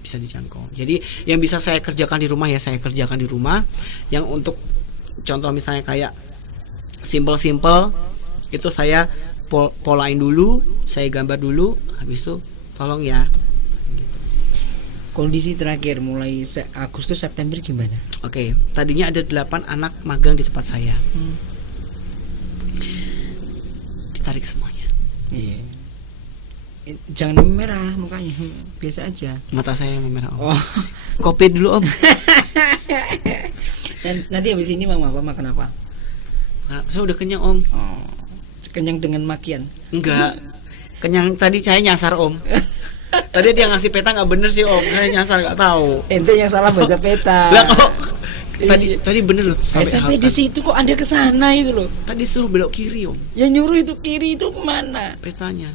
Bisa dijangkau. Jadi yang bisa saya kerjakan di rumah ya saya kerjakan di rumah. Yang untuk contoh misalnya kayak simple itu saya polain dulu, saya gambar dulu, habis itu tolong ya. Kondisi terakhir mulai Agustus September gimana? Oke, tadinya ada 8 anak magang di tempat saya. Ditarik semuanya. Iya. Jangan merah mukanya, biasa aja. Mata saya yang memerah om. Kopi dulu om. Nanti habis ini mama makan apa? Saya udah kenyang om. Kenyang dengan makian? Enggak. Kenyang tadi saya nyasar om. Tadi dia ngasih peta nggak bener sih om, saya nyasar nggak tahu. Ente yang salah baca peta. Lah kok tadi bener loh. Sampai di situ kok Anda ke sana itu loh. Tadi suruh belok kiri om. Yang nyuruh itu kiri itu kemana? Petanya.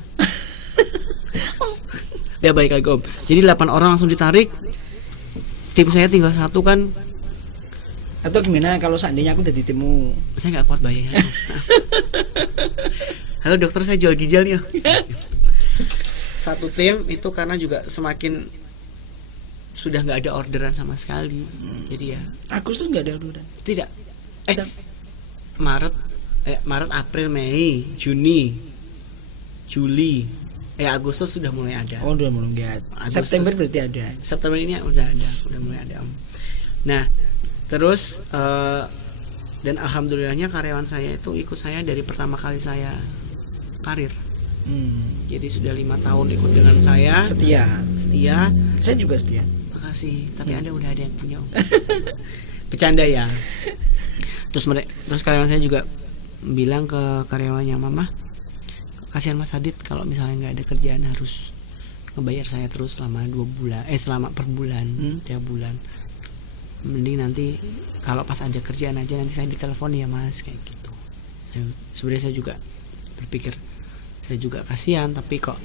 Dia baik lagi om. Jadi 8 orang langsung ditarik. Tim saya tinggal 1 kan. Atau gimana kalau seandainya aku jadi timmu? Saya nggak kuat bayarnya. Halo dokter, saya jual ginjal nih. 1 tim itu karena juga semakin sudah nggak ada orderan sama sekali. Jadi ya. Agustus nggak ada orderan? Tidak. Maret, April, Mei, Juni, Juli, Agustus sudah mulai ada. Oh, udah mulai ada. September berarti ada. September ini udah mulai ada. Nah, terus dan alhamdulillahnya karyawan saya itu ikut saya dari pertama kali saya karir. Jadi sudah 5 tahun ikut dengan saya. Setia. Saya juga setia. Makasih. Tapi Anda udah ada yang punya. Bercanda ya. Terus karyawan saya juga bilang ke karyawannya, Mama, kasihan Mas Adit kalau misalnya nggak ada kerjaan harus ngebayar saya terus selama 2 bulan. Selama per bulan, 3 bulan. Mending nanti kalau pas ada kerjaan aja nanti saya ditelepon ya Mas, kayak gitu. Sebenarnya saya juga berpikir saya juga kasihan, tapi kok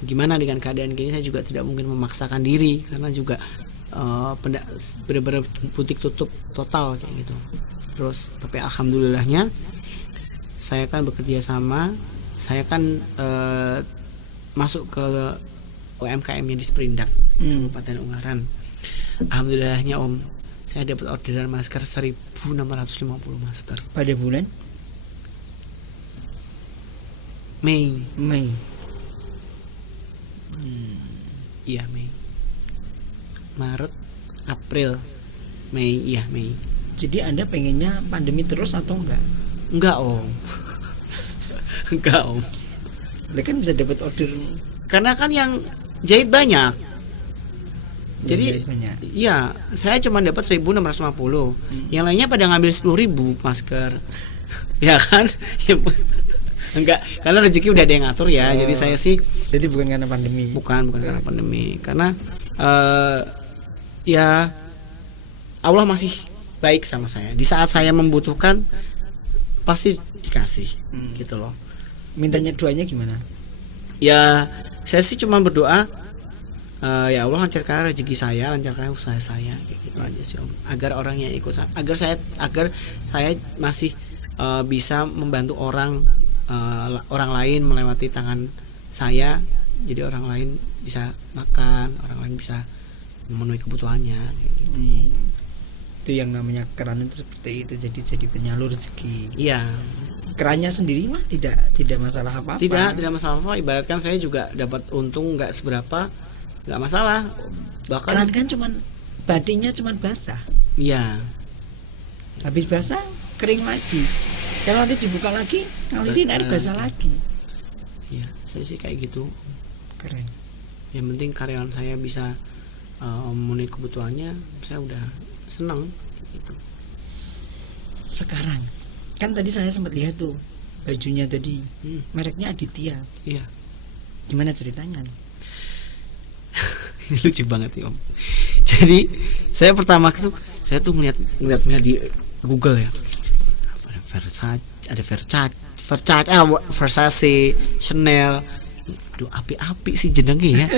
gimana dengan keadaan gini, saya juga tidak mungkin memaksakan diri karena juga benar-benar butik tutup total kayak gitu. Terus tapi alhamdulillahnya saya kan bekerja sama, saya kan masuk ke UMKM-nya di Sprindak, Kabupaten Ungaran. Alhamdulillahnya Om, saya dapat orderan masker 1.650 masker. Pada bulan Mei. Iya Mei. Maret, April, Mei, iya Mei. Jadi Anda pengennya pandemi terus atau enggak? Enggak Om. Enggak Om. Anda kan bisa dapat order. Karena kan yang jahit banyak. Jadi iya, saya cuma dapat 1.650. Yang lainnya pada ngambil 10.000 masker. Ya kan? Enggak, karena rezeki udah ada yang ngatur ya. Jadi saya sih. Jadi bukan karena pandemi. Bukan karena pandemi. Karena ya Allah masih baik sama saya. Di saat saya membutuhkan pasti dikasih, gitu loh. Mintanya doanya gimana? Ya, saya sih cuma berdoa. Ya Allah lancarkan rezeki saya, lancarkan usaha saya, kayak gitu aja sih Om. Agar orang yang ikut, agar saya masih bisa membantu orang lain melewati tangan saya, jadi orang lain bisa makan, orang lain bisa memenuhi kebutuhannya kayak gitu. Itu yang namanya keran itu seperti itu, jadi penyalur rezeki. Iya. Kerannya sendiri mah tidak masalah apa-apa. Tidak masalah apa. Ibaratkan saya juga dapat untung nggak seberapa, nggak masalah. Bahkan keran kan cuman badinya cuman basah. Iya. habis basah kering lagi. Kalau nanti dibuka lagi ngalirin air basah lagi. Iya, saya sih kayak gitu. Keren. Yang penting karyawan saya bisa memenuhi kebutuhannya, saya udah senang gitu. Sekarang kan tadi saya sempat lihat tuh bajunya tadi, mereknya Aditya. Iya. Gimana ceritanya? Ini lucu banget ya Om. Jadi saya pertama tuh ngeliatnya di Google ya. Versace, Chanel. Aduh, api-api sih jenengnya ya.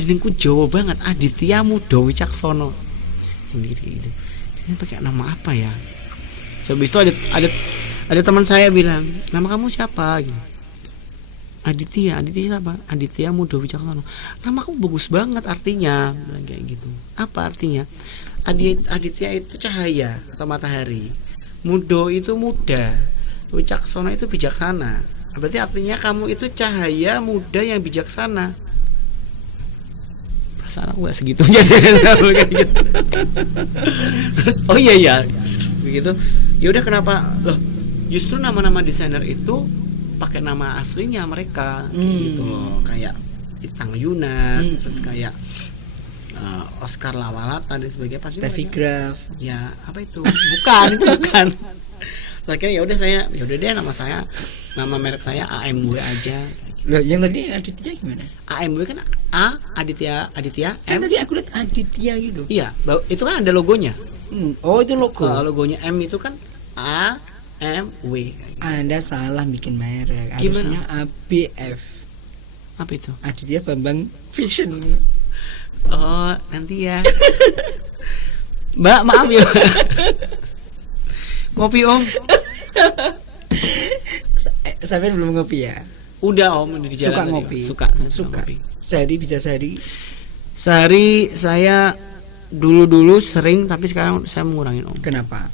Jenengku Jawa banget, Aditya Muda Wicaksono. Sendiri gitu. Ini pakai nama apa ya? Habis itu ada teman saya bilang, "Nama kamu siapa?" gitu. Aditya siapa? Aditya Muda Wicaksono. Nama kamu bagus banget artinya, bilang kayak gitu. Apa artinya? Aditya itu cahaya atau matahari. Muda itu muda. Wicaksono itu bijaksana. Berarti artinya kamu itu cahaya muda yang bijaksana. Perasaan aku gak segitunya deh. Oh iya. Begitu. Ya udah kenapa? Loh, justru nama-nama desainer itu pakai nama aslinya mereka gitu loh, kayak Itang Yunas, terus kayak Oscar Lawalata dan sebagainya pasti Steffi Graf. Ya, apa itu? Bukan, itu bukan. Akhirnya ya udah deh nama merek saya AMW aja. Loh, yang tadi Aditya gimana? AMW kan Aditya Kan M. tadi aku lihat Aditya gitu. Iya, itu kan ada logonya. Oh, itu logo. Logonya M itu kan AMW. Anda salah bikin merek. Gimana? Harusnya ABF. Apa itu? Aditya Bambang Vision. Oh, nanti ya. Mbak, maaf ya. Ngopi Om. Sampai belum ngopi ya? Udah Om, udah di jalan. Suka tadi, ngopi. Suka ngopi. Sehari bisa sehari. Sehari saya dulu sering, tapi sekarang saya mengurangin Om. Kenapa?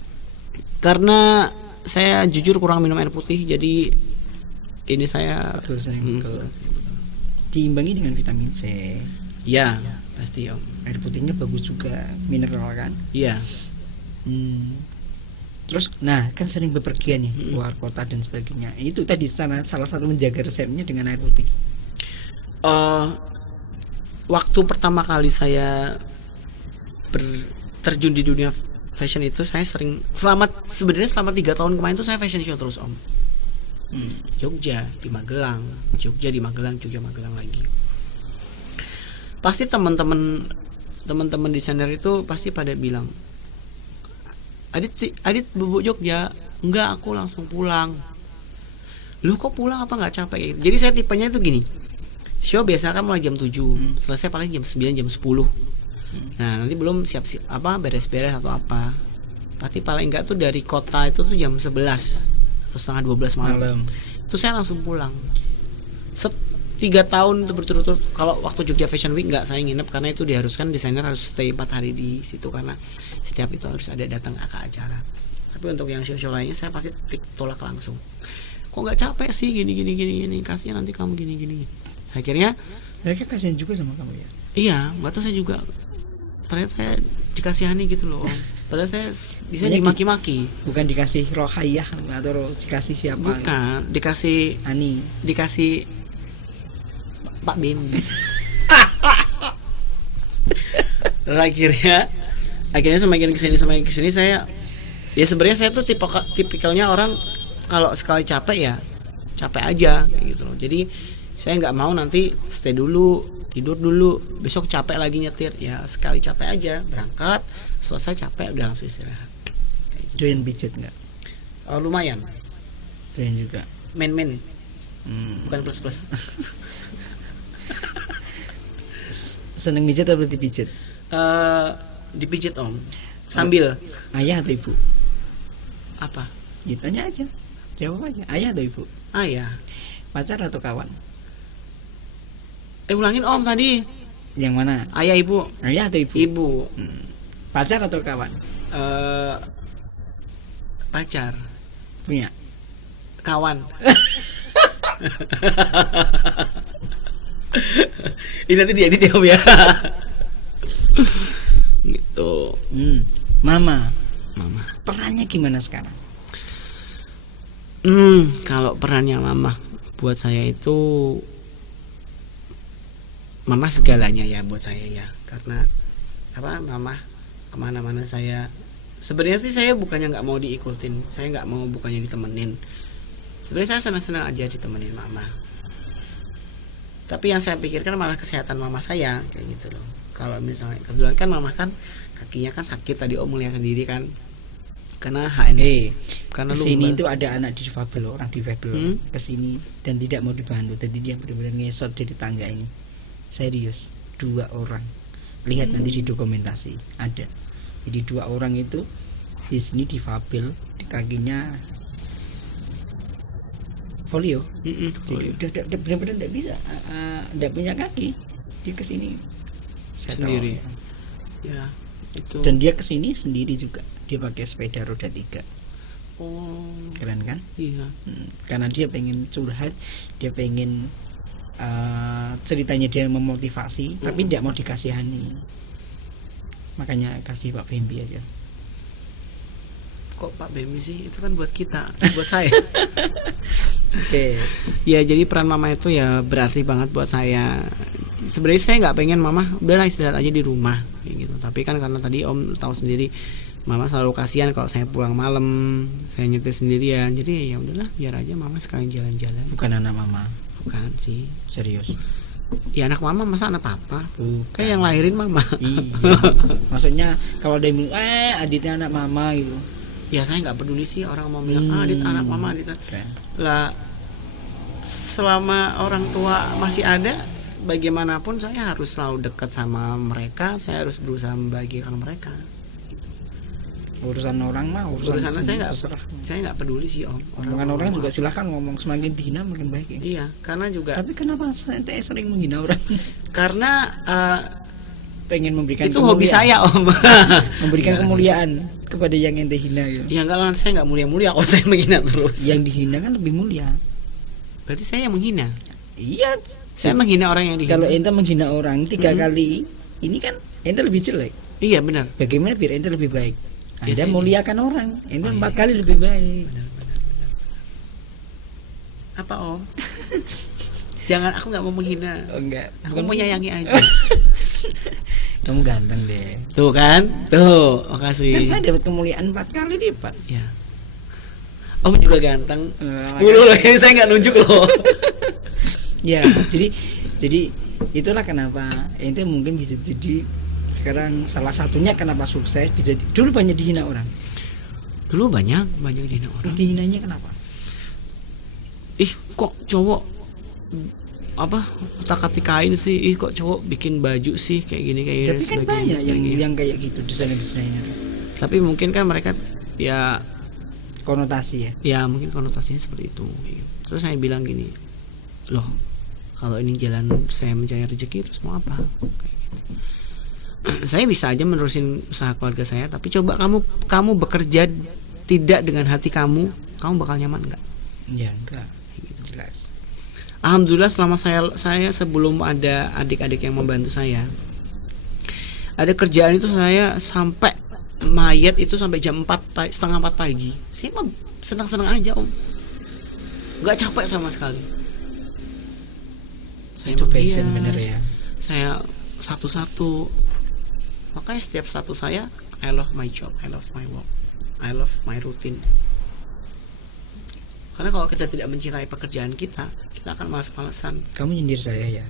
Karena saya jujur kurang minum air putih, jadi ini saya diimbangi dengan vitamin C. Ya, pasti Om. Air putihnya bagus juga, mineral kan? Iya. Terus, nah kan sering bepergian nih luar kota dan sebagainya. Itu tadi salah satu menjaga resepnya dengan air putih. Waktu pertama kali saya terjun di dunia fashion itu, saya sering selama 3 tahun kemarin tuh saya fashion show terus Om. Jogja di Magelang lagi. Pasti teman-teman desainer itu pasti pada bilang, Adit bubuk Jogja. Enggak, aku langsung pulang. Lu kok pulang, apa nggak capek gitu? Jadi saya tipenya itu gini, show biasa kan mulai jam 7, selesai paling jam 9 jam 10. Nah nanti belum siap-siap beres-beres atau apa. Pasti paling enggak tuh dari kota itu tuh jam 11 atau setengah 12 malam. Itu saya langsung pulang. 3 tahun itu berturut-turut. Kalau waktu Jogja Fashion Week enggak saya nginep, karena itu diharuskan desainer harus stay 4 hari di situ, karena setiap itu harus ada datang ke acara. Tapi untuk yang show lainnya saya pasti tolak langsung. Kok nggak capek sih gini, kasihan nanti kamu gini. Akhirnya mereka kasihan juga sama kamu ya? Iya, nggak tahu saya juga. Ternyata saya dikasihani gitu loh Om. Padahal saya bisa dimaki-maki. Bukan dikasih rohayah atau dikasih siapa? Bukan, dikasih Ani. Dikasih Pak Bim. Akhirnya semakin kesini saya ya sebenarnya saya tuh tipikalnya orang kalau sekali capek ya capek aja kayak gitu loh. Jadi saya nggak mau nanti stay dulu, tidur dulu, besok capek lagi nyetir. Ya sekali capek aja, berangkat, selesai capek udah langsung istirahat. Doyan pijet nggak? Lumayan. Doyan juga. Men. Bukan plus. Seneng pijet atau dipijet? Dipijet Om. Sambil. Ayah atau ibu? Apa? Ya, tanya aja. Jawab aja. Ayah atau ibu? Ayah. Pacar atau kawan? Ulangin Om tadi. Yang mana? Ayah ibu. Ayah atau ibu? Ibu. Pacar atau kawan? Pacar. Punya. Kawan. Ini nanti diedit ya Om ya. Gitu. Mama. Pernah perannya gimana sekarang? Kalau perannya mama buat saya itu, mama segalanya ya buat saya ya, karena apa, mama kemana-mana saya. Sebenarnya sih saya bukannya nggak mau diikutin, saya nggak mau bukannya ditemenin. Sebenarnya saya senang-senang aja ditemenin mama. Tapi yang saya pikirkan malah kesehatan mama saya kayak gitu loh. Kalau misalnya kebetulan kan mama kan kakinya kan sakit, tadi Om melihat sendiri kan, karena HND. Karena kesini itu ada anak difabel, orang difabel kesini dan tidak mau dibantu. Tadi dia benar-benar ngesot dari tangga ini. Serius, 2 orang. Lihat nanti di dokumentasi ada. Jadi 2 orang itu di sini difabel, di kakinya polio. Jadi udah benar-benar tidak bisa, tidak punya kaki. Dia kesini sendiri. Ya, itu. Dan dia kesini sendiri juga. Dia pakai sepeda roda 3. Keren kan? Iya. Karena dia pengen curhat, dia pengen ceritanya dia memotivasi, tapi tidak mau dikasihani. Makanya kasih Pak Bembi aja. Kok Pak Bembi sih? Itu kan buat kita, buat saya. Oke. Ya, jadi peran mama itu ya berarti banget buat saya. Sebenarnya saya nggak pengen mama udahlah istirahat aja di rumah kayak gitu. Tapi kan karena tadi Om tahu sendiri, mama selalu kasihan kalau saya pulang malam, saya nyetir sendirian. Jadi ya udahlah, biar aja mama sekalian jalan-jalan. Bukan anak mama. Bukan sih. Serius. Ya anak mama, masa anak papa? Kan yang lahirin mama. Iya. Maksudnya kalau dia bilang Aditnya anak mama gitu. Ya saya nggak peduli sih orang mau bilang Adit anak mama, Adit lah. Selama orang tua masih ada, bagaimanapun saya harus selalu dekat sama mereka. Saya harus berusaha membahagiakan mereka. Urusan orang mah urusan saya nggak peduli sih Om. Orang juga silahkan ngomong, semakin dihina makin baik ya. Iya, karena juga. Tapi kenapa ente sering menghina orang? Karena pengen memberikan itu hobi saya Om. Memberikan kemuliaan kepada yang ente hina gitu. Ya enggak lah, saya nggak mulia-mulia kalau saya menghina terus. Yang dihina kan lebih mulia. Berarti saya yang menghina. Iya. Saya menghina orang yang dihina. Kalau ente menghina orang 3 kali, ini kan ente lebih jelek. Iya benar. Bagaimana biar ente lebih baik? Anda Biasanya muliakan orang, ente 4 kali lebih baik. Benar. Apa Om? Jangan, aku nggak mau menghina. Oh, enggak. Aku mau menyayangi aja. Kamu ganteng deh. Tuh kan? Tuh, makasih. Kan saya dapat kemuliaan 4 kali lipat. Ya. Om juga ganteng. 10 loh, ini saya nggak nunjuk loh. Ya, jadi itulah kenapa ente mungkin bisa jadi sekarang salah satunya kenapa sukses. Bisa dulu banyak dihina orang. Dulu banyak dihina orang. Dihinanya kenapa? Ih, kok cowok apa utak-atik kain sih? Ih, kok cowok bikin baju sih kayak gini kayak Tapi kan banyak yang kayak gitu, desainer. Tapi mungkin kan mereka ya konotasi ya. Ya, mungkin konotasinya seperti itu. Terus saya bilang gini, loh, kalau ini jalan saya mencari rezeki, terus mau apa? Kayak gitu. Saya bisa aja menerusin usaha keluarga saya, tapi coba kamu bekerja tidak dengan hati kamu bakal nyaman nggak? Ya enggak, gitu. Jelas. Alhamdulillah selama saya sebelum ada adik-adik yang membantu saya, ada kerjaan itu saya sampai mayat itu sampai jam 3:30 pagi. Saya mah senang-senang aja Om, nggak capek sama sekali. Saya itu passion bener ya. Saya satu-satu. Makanya setiap satu saya, I love my job, I love my work, I love my routine. Karena kalau kita tidak mencintai pekerjaan kita akan malas-malasan. Kamu nyindir saya ya?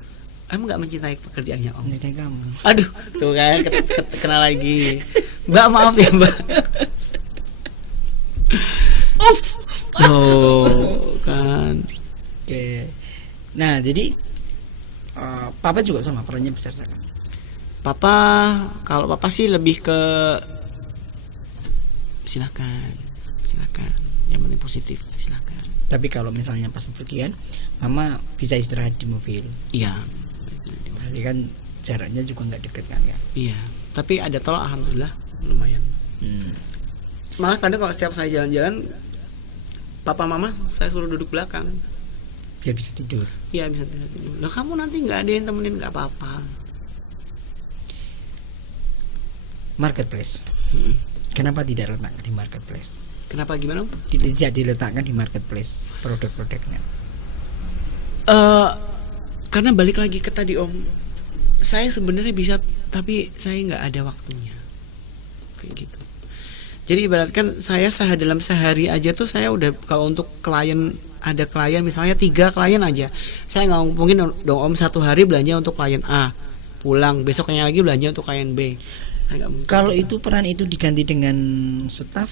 Kamu nggak mencintai pekerjaannya Om? Mencintai kamu. Aduh, tuh kan kena lagi. Mbak, maaf ya Mbak. Tuh kan. Oke. Nah jadi Papa juga sama perannya besar sekali. Kalau Papa sih lebih ke silakan, yang penting positif, silakan. Tapi kalau misalnya pas bepergian, Mama bisa istirahat di mobil. Iya. Berarti kan jaraknya juga nggak deket kan ya? Iya. Tapi ada tol, alhamdulillah lumayan. Malah kadang kalau setiap saya jalan-jalan, Papa Mama saya suruh duduk belakang. Biar bisa tidur. Iya, bisa tidur. Lah kamu nanti nggak ada yang temenin, nggak apa-apa. Marketplace. Kenapa tidak letakkan di marketplace? Kenapa gimana? Tidak diletakkan di marketplace produk-produknya. Karena balik lagi ke tadi Om, saya sebenarnya bisa tapi saya nggak ada waktunya kayak gitu. Jadi ibaratkan saya dalam sehari aja tuh saya udah, kalau untuk klien, ada klien misalnya 3 klien aja, saya nggak mungkin dong Om satu hari belanja untuk klien A, pulang besoknya lagi belanja untuk klien B. Kalau itu peran itu diganti dengan staff,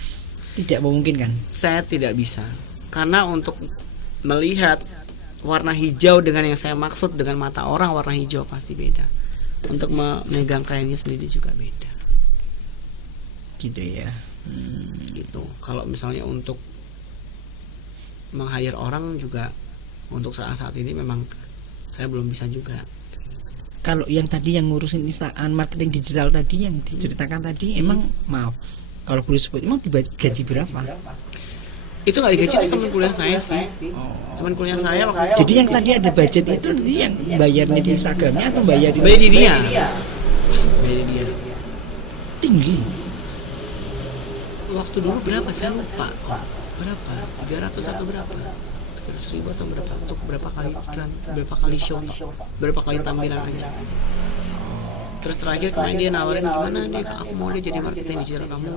tidak memungkinkan. Saya tidak bisa, karena untuk melihat warna hijau dengan yang saya maksud dengan mata orang, warna hijau pasti beda. Untuk memegang kainnya sendiri juga beda. Gitu ya. Gitu. Kalau misalnya untuk meng-hire orang juga untuk saat ini memang saya belum bisa juga. Kalau yang tadi yang ngurusin marketing digital tadi yang diceritakan tadi, emang maaf kalau boleh sebut, emang digaji berapa? Itu nggak digaji, itu teman kuliah saya sih. Teman kuliah saya waktu. Jadi yang tadi ada budget itu yang bayarnya di Instagramnya atau bayar di dia? Bayar dia. Tinggi. Waktu dulu berapa saya lupa. Berapa? 300 atau berapa? 300.000 atau berapa? Untuk berapa kali iklan, berapa kali show, berapa kali tampilan aja. Terus terakhir kemarin dia nawarin, gimana deh, aku mau deh jadi marketing digital kamu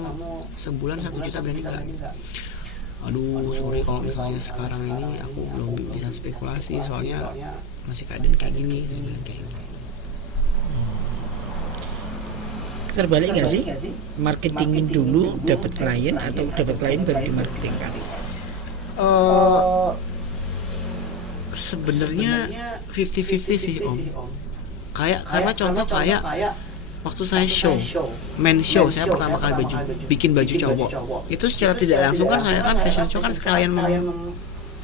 sebulan 1 juta, berani nggak? Aduh sorry kalau misalnya sekarang ini aku belum bisa spekulasi, soalnya masih keadaan kayak gini, saya bilang kayak gini. Terbalik nggak sih, marketingin dulu dapat klien atau dapat klien baru dimarketingkan? Sebenarnya 50-50 sih Om. Karena contoh kayak waktu saya main show, saya pertama kali bikin baju cowok, itu secara tidak langsung kan saya kan fashion show kan sekalian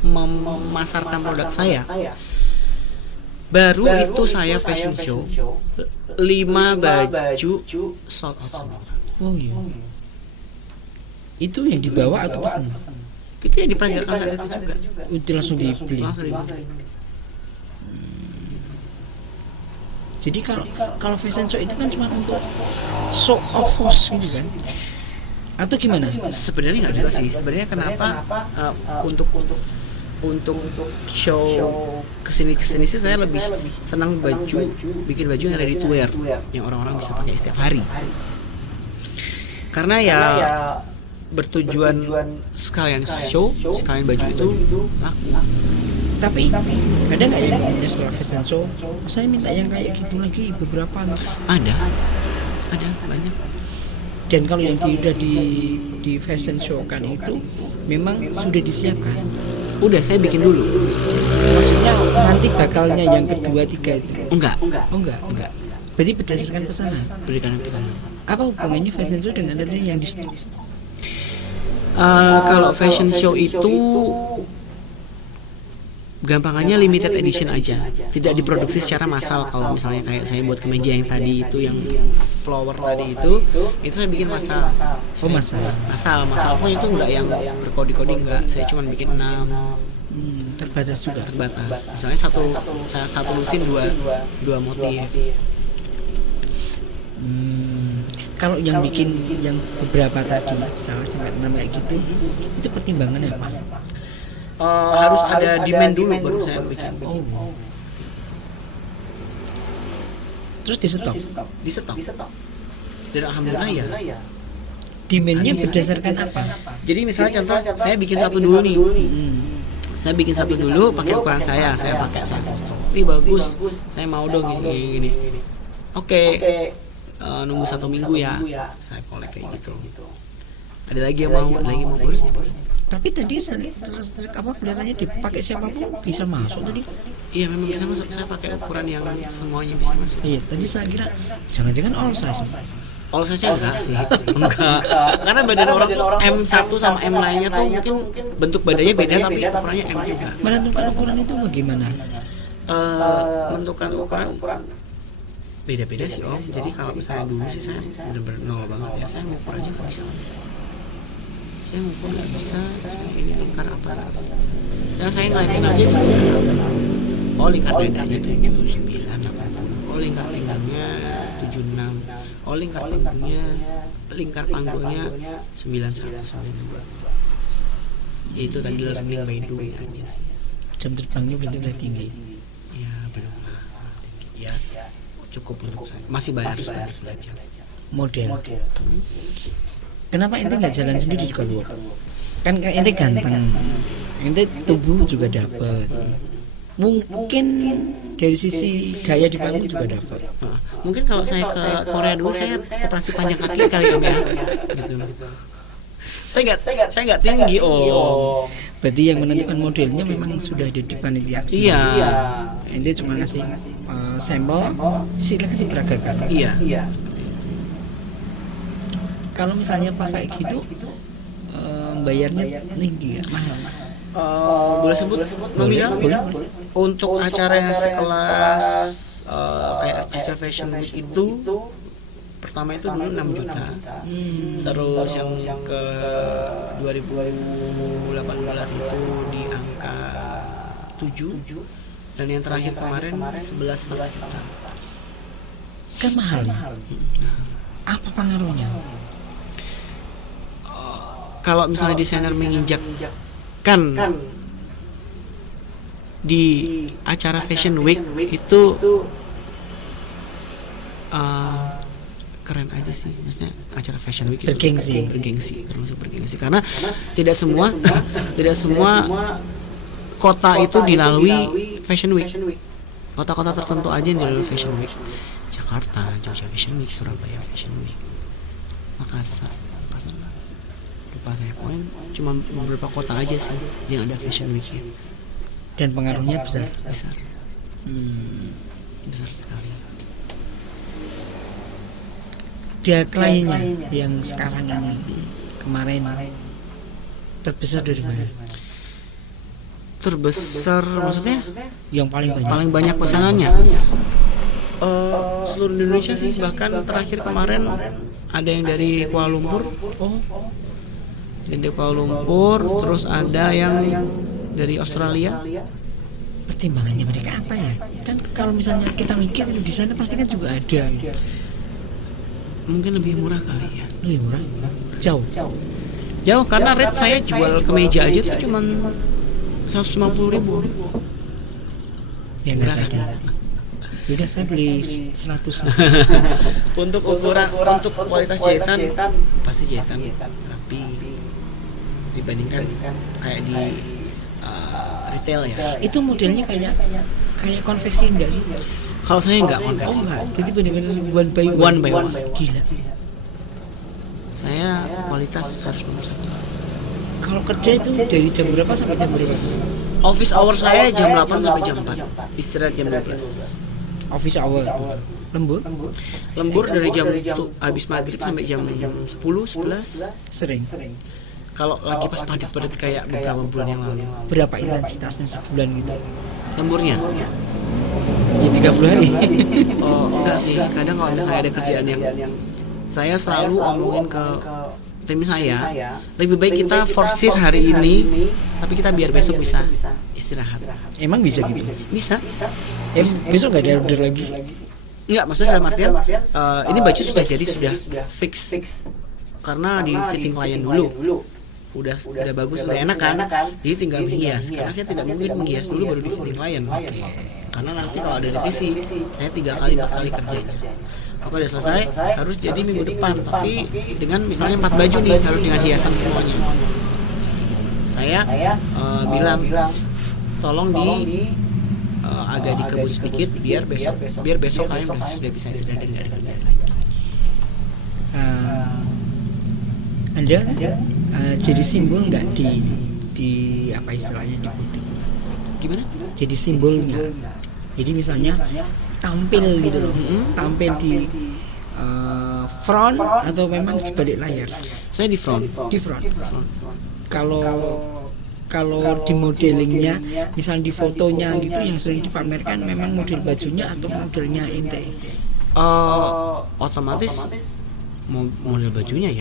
memasarkan produk saya. Baru itu saya fashion show 5 baju sold out semua. Oh iya. Itu yang dibawa atau pesan? Itu yang dipanggilkan saat itu juga. Itu langsung dibeli. Jadi kalau fashion show itu kan cuma untuk show off force gitu kan? Atau gimana? Sebenarnya nggak juga sih. Sebenarnya kenapa untuk show kesini sih saya lebih senang bikin baju yang ready to wear, yang orang-orang bisa pakai setiap hari. Karena ya bertujuan sekalian show, sekalian baju itu laku. Tapi ada nggak yang setelah fashion show saya minta yang kayak gitu lagi beberapa? Ada banyak. Dan kalau yang udah di fashion show kan itu memang sudah disiapkan. Udah saya bikin dulu. Maksudnya nanti bakalnya yang kedua 3 itu? Enggak. Berarti berdasarkan pesanan. Apa hubungannya fashion show dengan adanya yang di stok? Kalau fashion show itu gampangannya limited edition aja, tidak diproduksi secara massal. Kalau misalnya kayak saya buat kemeja yang tadi itu, yang flower tadi itu saya bikin massal. Massal pun itu enggak yang berkode-kode, enggak. Saya cuma bikin 6. Terbatas juga. Terbatas. Misalnya satu lusin dua motif. Kalau yang bikin yang beberapa tadi, misalnya sampai 6 kayak gitu, itu pertimbangannya apa? Harus ada demand dulu baru saya bikin. Terus disetok. Dan alhamdulillah ya. Demandnya berdasarkan apa? Jadi misalnya contoh saya bikin satu dulu nih. Saya bikin satu dulu pakai ukuran saya foto. Ih bagus, saya mau dong gini. Oke. Nunggu 1 minggu ya. Saya kolek kayak gitu. Ada lagi yang mau bagus. Tapi tadi kelihatannya dipakai siapapun bisa masuk tadi. Iya memang bisa masuk. Saya pakai ukuran yang semuanya bisa masuk. Iya, tadi saya kira jangan-jangan all size. All size enggak sih. Enggak. Karena badan orang tuh M1 sama M lainnya tuh mungkin bentuk badannya beda tapi ukurannya M juga. Menentukan ukuran itu bagaimana? Menentukan ukuran beda-beda sih Om. Jadi kalau misalnya dulu sih saya benar-benar nol banget ya. Saya ngukur aja nggak bisa. Saya ngukur nggak bisa. Saya ini lingkar apa? Saya ngeliatin aja juga. Oh lingkar dadanya 79, 80. Oh lingkar pinggangnya 76. Oh lingkar punggungnya lingkar panggungnya 9192. Itu tadi learning by doing aja sih. Jam terbangnya berarti udah tinggi. Ya belum lah. Ya cukup untuk saya. Masih harus banyak belajar. Model. Kenapa ente nggak jalan sendiri juga lu? Kan ente ganteng, ente tubuh juga dapat. Mungkin dari sisi gaya di panggung juga dapat. Mungkin kalau saya ke Korea dulu saya operasi panjang kaki kali ya, gitu. Saya nggak tinggi Berarti yang menentukan modelnya memang sudah ada di panitia aksi. Iya. Ente cuma ngasih sampel, silakan diperagakan. Iya. Kalau misalnya pakai gitu, bayarnya tinggi, mahal. Boleh sebut nominal? Boleh. Untuk acara yang sekelas kayak Jogja Fashion Week itu pertama itu dulu 6 juta. Terus yang ke 2018 itu di angka 7, dan yang terakhir kemarin 11,5 juta. Kan mahal. Apa pengaruhnya? Kalau misalnya desainer menginjakkan di acara Fashion Week itu keren aja sih, maksudnya acara Fashion Week itu termasuk bergengsi karena tidak semua kota itu dilalui Fashion Week. Kota-kota tertentu aja yang dilalui Fashion Week. Jakarta, Jogja Fashion Week, Surabaya Fashion Week, Makassar lah. Lupa saya, pokoknya cuma beberapa kota aja sih yang ada Fashion Week ya. Dan pengaruhnya besar. Besar sekali. Dia kliennya yang sekarang ini, kemarin terbesar dari mana? Terbesar maksudnya? Yang paling banyak pesanannya. Seluruh Indonesia sih, bahkan terakhir kemarin ada yang dari Kuala Lumpur. Dari Kuala Lumpur, terus ada yang dari Australia. Pertimbangannya mereka apa ya? Kan kalau misalnya kita mikir di sana pasti kan juga ada. Mungkin lebih murah kali ya. Lebih murah? Jauh karena rate saya jual kemeja aja tuh cuman 150.000. Ya enggak ada. Udah saya beli 100. Untuk ukuran, untuk kualitas jahitan pasti jahitan rapi dibandingkan kayak di retail ya. Itu modelnya kayak konveksi enggak sih? Kalau saya enggak konveksi. Enggak. Jadi benar-benar one by one. Gila. Saya kualitas harus nomor 1. Kalau kerja itu dari jam berapa sampai jam berapa? Office hour saya jam 8 sampai jam 4. Istirahat jam 12. Office hour. Lembur dari jam habis maghrib sampai jam 10, 11. Sering. Kalau lagi pas padat-padat kayak beberapa bulan yang lalu. Berapa intensitasnya sebulan gitu? Lemburnya? Ya 30 hari. Enggak sih. Kadang kalau misalnya ada kerjaan yang saya selalu omongin ke tim saya, lebih baik kita forsir hari ini, tapi kita biar besok bisa istirahat. Emang bisa gitu? Bisa. Besok nggak ada order lagi? Enggak, maksudnya dalam artian ini baju sudah jadi, sudah fix. Karena di fitting klien dulu. Udah bagus, udah enak kan? Jadi tinggal menghias. Karena saya tidak mungkin menghias dulu baru di fitting klien. Karena nanti kalau ada revisi, saya 3 kali 4 kali kerjanya. Oke, udah selesai, harus jadi minggu depan, tapi dengan misalnya 4 baju nih, harus dengan hiasan semuanya. Saya bilang tolong agak dikebut sedikit biar besok kalian sudah bisa istirahat dan nggak ada kerjaan lagi. Anda jadi simbol nggak di apa istilahnya di butik? Gimana? Jadi simbol nggak? Jadi misalnya tampil gitu loh, tampil di front atau memang di balik layar? Saya di front. Kalau di modelingnya, misalnya di fotonya gitu yang sering dipamerkan, memang model bajunya atau modelnya ente? Otomatis model bajunya.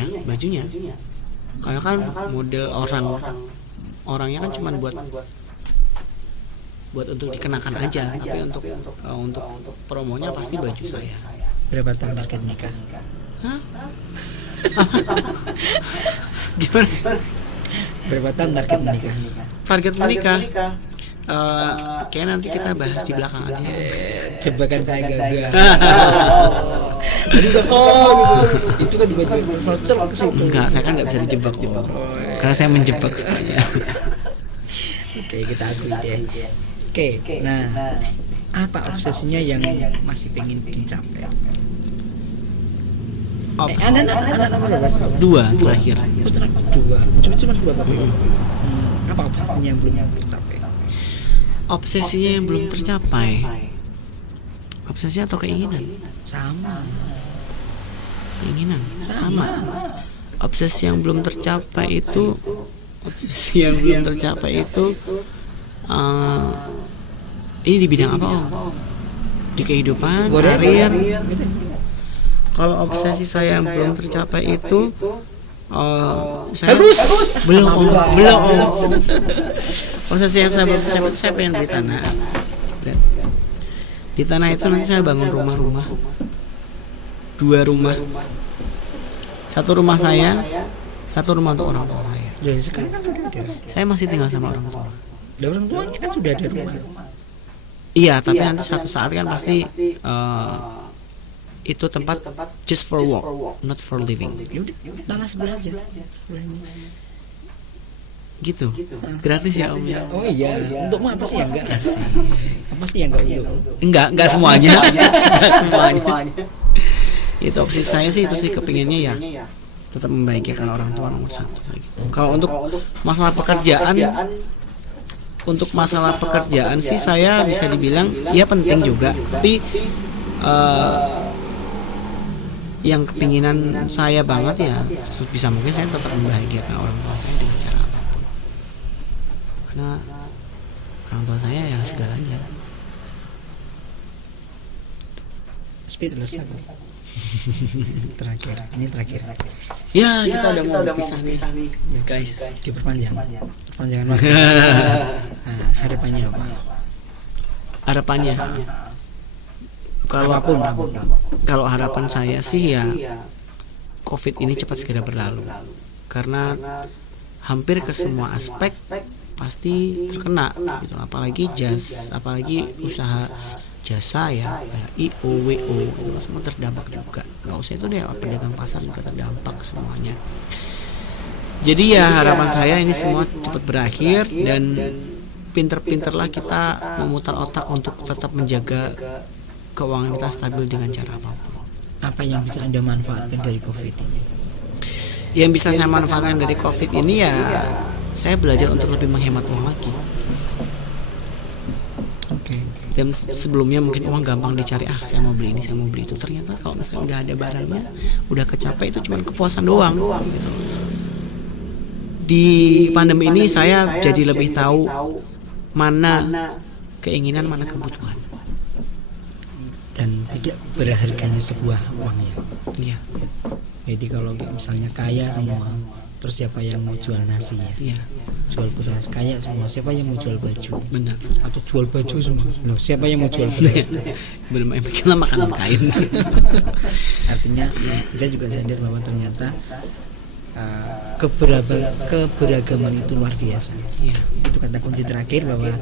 Karena kan model orangnya kan cuma buat untuk dikenakan aja, tapi untuk promonya pasti baju saya. Berapa tahun target nikah? Gimana? Berapa tahun target menikah? Target menikah? Kayak nanti kita bahas di belakang aja. Jebakan saya gagal. Itu kan tiba-tiba voucher ke situ. Enggak, saya kan nggak bisa dijebak. Karena saya menjebak semuanya. Oke, kita akui deh. Oke, nah apa obsesinya yang masih pengen dicapai? Anak nomor berapa? 2 terakhir. Putra 2. Cuma 2 Pak. Apa obsesinya yang belum tercapai? Obsesinya yang belum tercapai. Obsesi atau keinginan? Sama. Keinginan sama. Obsesi yang belum tercapai itu ini di bidang apa Om? Di kehidupan, karir. Kalau obsesi saya yang belum tercapai itu saya belum Om. Obsesi yang saya belum tercapai itu saya pengen beli tanah. Di tanah itu nanti saya bangun rumah-rumah. 2 rumah. 1 rumah saya, 1 rumah untuk orang tua saya. Dan sekarang kan sudah ada. Saya masih tinggal sama orang tua. Dan orang tuanya kan sudah ada rumah. Iya, tapi nanti suatu saat kan pasti itu tempat just for work, not for living. Ya udah, tanah sebelah aja. Sebelahnya. Gitu. Gratis ya Om. Oh iya, untukmu apa sih yang enggak? Apa sih yang enggak untuk? Enggak semuanya. Enggak semuanya. Itu opsi saya sih, itu sih kepinginnya ya tetap membahagiakan orang tua nomor 1 gitu. Kalau untuk masalah pekerjaan sih saya bisa dibilang ya penting juga, tapi yang kepinginan saya banget ya bisa mungkin saya tetap membahagiakan orang tua saya dengan cara apapun, karena orang tua saya ya segalanya. Speedless aku. Ini terakhir. Ya, kita udah mau berpisah nih, ya, guys. Diperpanjang. Panjangan waktu. Harapannya apa? Harapannya kalau harapan saya sih ya COVID ini cepat segera berlalu, karena hampir ke semua aspek pasti terkena gitu. Apalagi usaha jasa ya, kayak IO, WO itu semua terdampak juga. Nggak usah itu deh, pedagang pasar juga terdampak semuanya. Jadi ya harapan saya ini semua cepat berakhir dan pinter-pinterlah kita memutar otak untuk tetap menjaga keuangan kita stabil dengan cara apapun. Apa yang bisa Anda manfaatkan dari COVID ini? Yang bisa saya manfaatkan dari COVID ini ya saya belajar untuk lebih menghemat uang lagi. Dan sebelumnya mungkin uang gampang dicari, saya mau beli ini, saya mau beli itu. Ternyata kalau misalnya udah ada barangnya, udah kecapai, itu cuma kepuasan doang gitu. Di pandemi ini saya jadi lebih tahu mana keinginan, mana kebutuhan. Dan tidak berharganya sebuah uang ya. Iya. Jadi kalau misalnya kaya semua, terus siapa yang mau jual nasi ya? Iya. Jual beras, kaya semua, siapa yang mau jual baju? Benar. Atau jual baju semua? Loh, siapa yang mau jual beras? Belum kita makan kain. Artinya kita juga sadar bahwa ternyata keberagaman itu luar biasa. Iya. Itu kata kunci terakhir, bahwa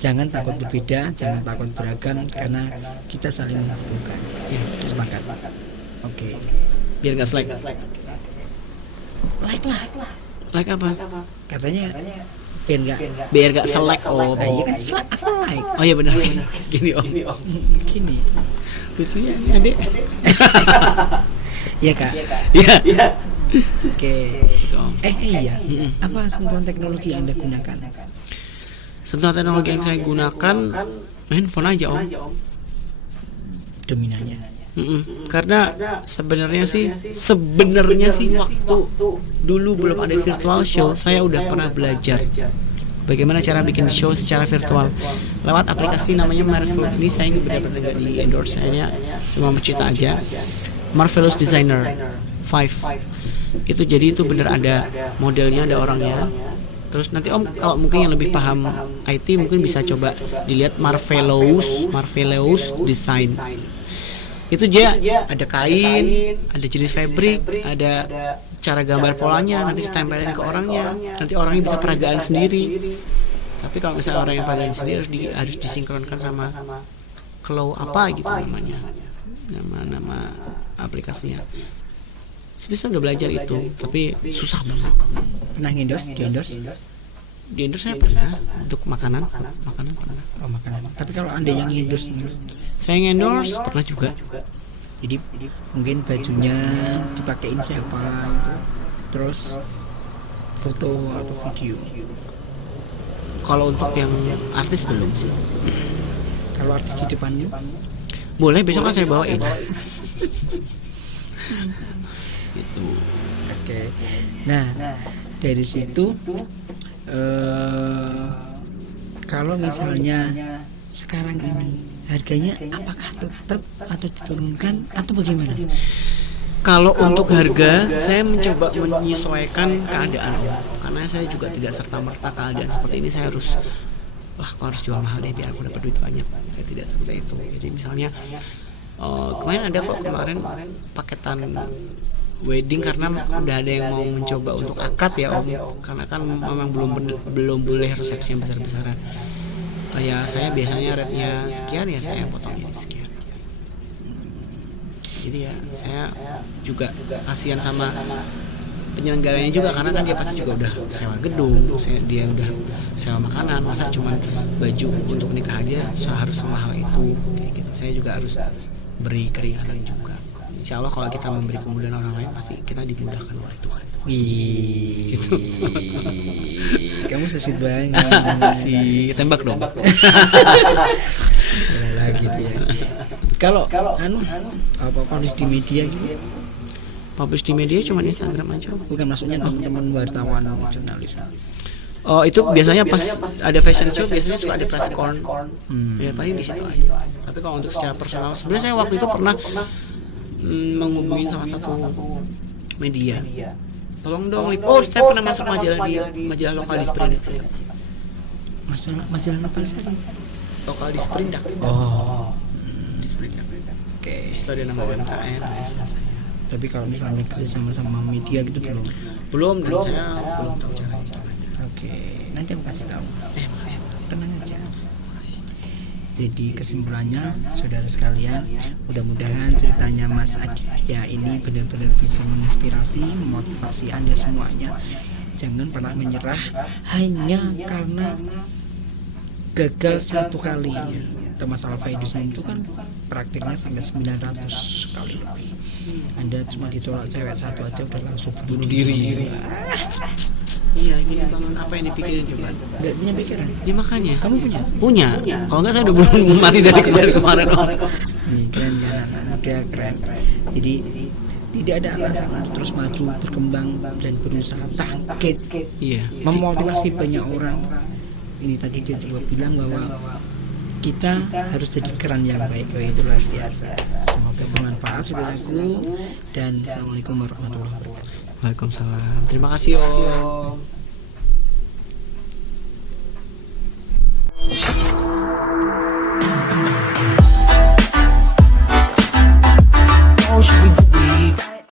jangan takut berbeda, jangan takut beragam, karena kita saling membutuhkan. Iya. Sepakat. Oke. Biar nggak slack. Like apa? Katanya biar nggak selek. Oh, iya kan slack, aku like. Oh iya benar. Gini Om. Gini. Lucunya ini Adek. Iya Kak. Iya. Oke. Iya. Apa sentuhan teknologi yang Anda gunakan? Sentuhan teknologi yang saya gunakan handphone aja Om. Dominannya. Karena sebenarnya sih waktu dulu belum ada virtual show, saya udah pernah belajar bagaimana cara bikin show secara virtual lewat aplikasi namanya Marvel. Ini saya benar-benar nggak di endorse, hanya cuma mencerita aja. Marvelous Designer 5 itu, jadi itu benar ada modelnya, ada orangnya. Terus nanti Om kalau mungkin yang lebih paham IT mungkin bisa coba dilihat Marvelous Design. Itu dia ada kain, ada jenis fabric, ada cara gambar polanya, nanti ditempelin ke orangnya, nanti orangnya bisa peragaan sendiri. Tapi kalau misalnya orang yang peragaan sendiri harus disinkronkan sama Claw apa gitu namanya, nama aplikasinya. Sebisa udah belajar itu, tapi susah banget. Pernah endorse? Di endorse saya pernah untuk makanan pernah. Oh, makanan. Tapi kalau Anda yang endorse, saya endorse pernah juga. Jadi mungkin bajunya dipakein siapa gitu. Terus foto atau video. Kalau untuk yang artis belum sih. Kalau artis di depannya boleh, besok kan saya bawain. Gitu. Oke. Nah, dari situ kalau misalnya sekarang ini harganya apakah tetap atau diturunkan atau bagaimana? Kalau untuk harga, saya mencoba menyesuaikan keadaan Om. Karena saya juga tidak serta-merta keadaan seperti ini saya harus kok harus jual mahal deh biar aku dapat duit banyak. Saya tidak seperti itu. Jadi misalnya kemarin ada kok paketan wedding karena udah ada yang mau mencoba untuk akad ya Om. Karena kan memang belum boleh resepsi yang besar-besaran. Ya saya biasanya rate-nya sekian, ya saya potong jadi sekian. Jadi ya saya juga kasihan sama penyelenggaranya juga, karena kan dia pasti juga udah sewa gedung, dia udah sewa makanan, masa cuma baju untuk nikah aja harus semahal itu kayak gitu. Saya juga harus beri keringanan juga. Insya Allah kalau kita memberi kemudahan orang lain, pasti kita dimudahkan oleh Tuhan. Gitu. Kamu sesit banget. Si tembak dong. Lagi dia. Kalau apa publish di media gitu? Publish di media cuma Instagram aja. Bukan, maksudnya teman-teman wartawan atau jurnalis. Oh, itu biasanya pas ada fashion show biasanya suka ada press con. Ya paling di situ aja. Tapi kalau untuk secara personal, sebenarnya saya waktu itu pernah menghubungi sama satu media. Tolong dong, saya pernah masuk majalah lokal di Sprindak. Majalah lokalisasi. Lokal di Sprindak. Oh. Di Sprindak. Oke. Itu ada nama UMKM. Tapi kalau misalnya kerja sama media gitu belum, dan saya belum tahu caranya gimana. Oke, nanti aku kasih tahu. Makasih. Tenang aja. Jadi kesimpulannya, saudara sekalian, mudah-mudahan ceritanya Mas Aditya ini benar-benar bisa menginspirasi, memotivasi Anda semuanya. Jangan pernah menyerah hanya karena gagal satu kali. Masalah Faidusan itu kan praktiknya sampai 900 kali lebih. Anda cuma ditolak cewek satu aja udah langsung bunuh diri. Iya, gini banget, apa yang dipikirin coba? Gak punya pikiran. Ya makanya. Kamu punya? Punya. Kalau enggak saya udah belum mati dari kemarin. Nih, keren kan, udah keren. Jadi tidak ada alasan untuk terus maju, berkembang dan berusaha bangkit. Iya. Memotivasi banyak orang. Ini tadi dia juga bilang bahwa kita harus jadi keren yang baik. Itu luar biasa. Semoga bermanfaat saudaraku, dan assalamualaikum warahmatullahi wabarakatuh. Waalaikumsalam. Terima kasih Om.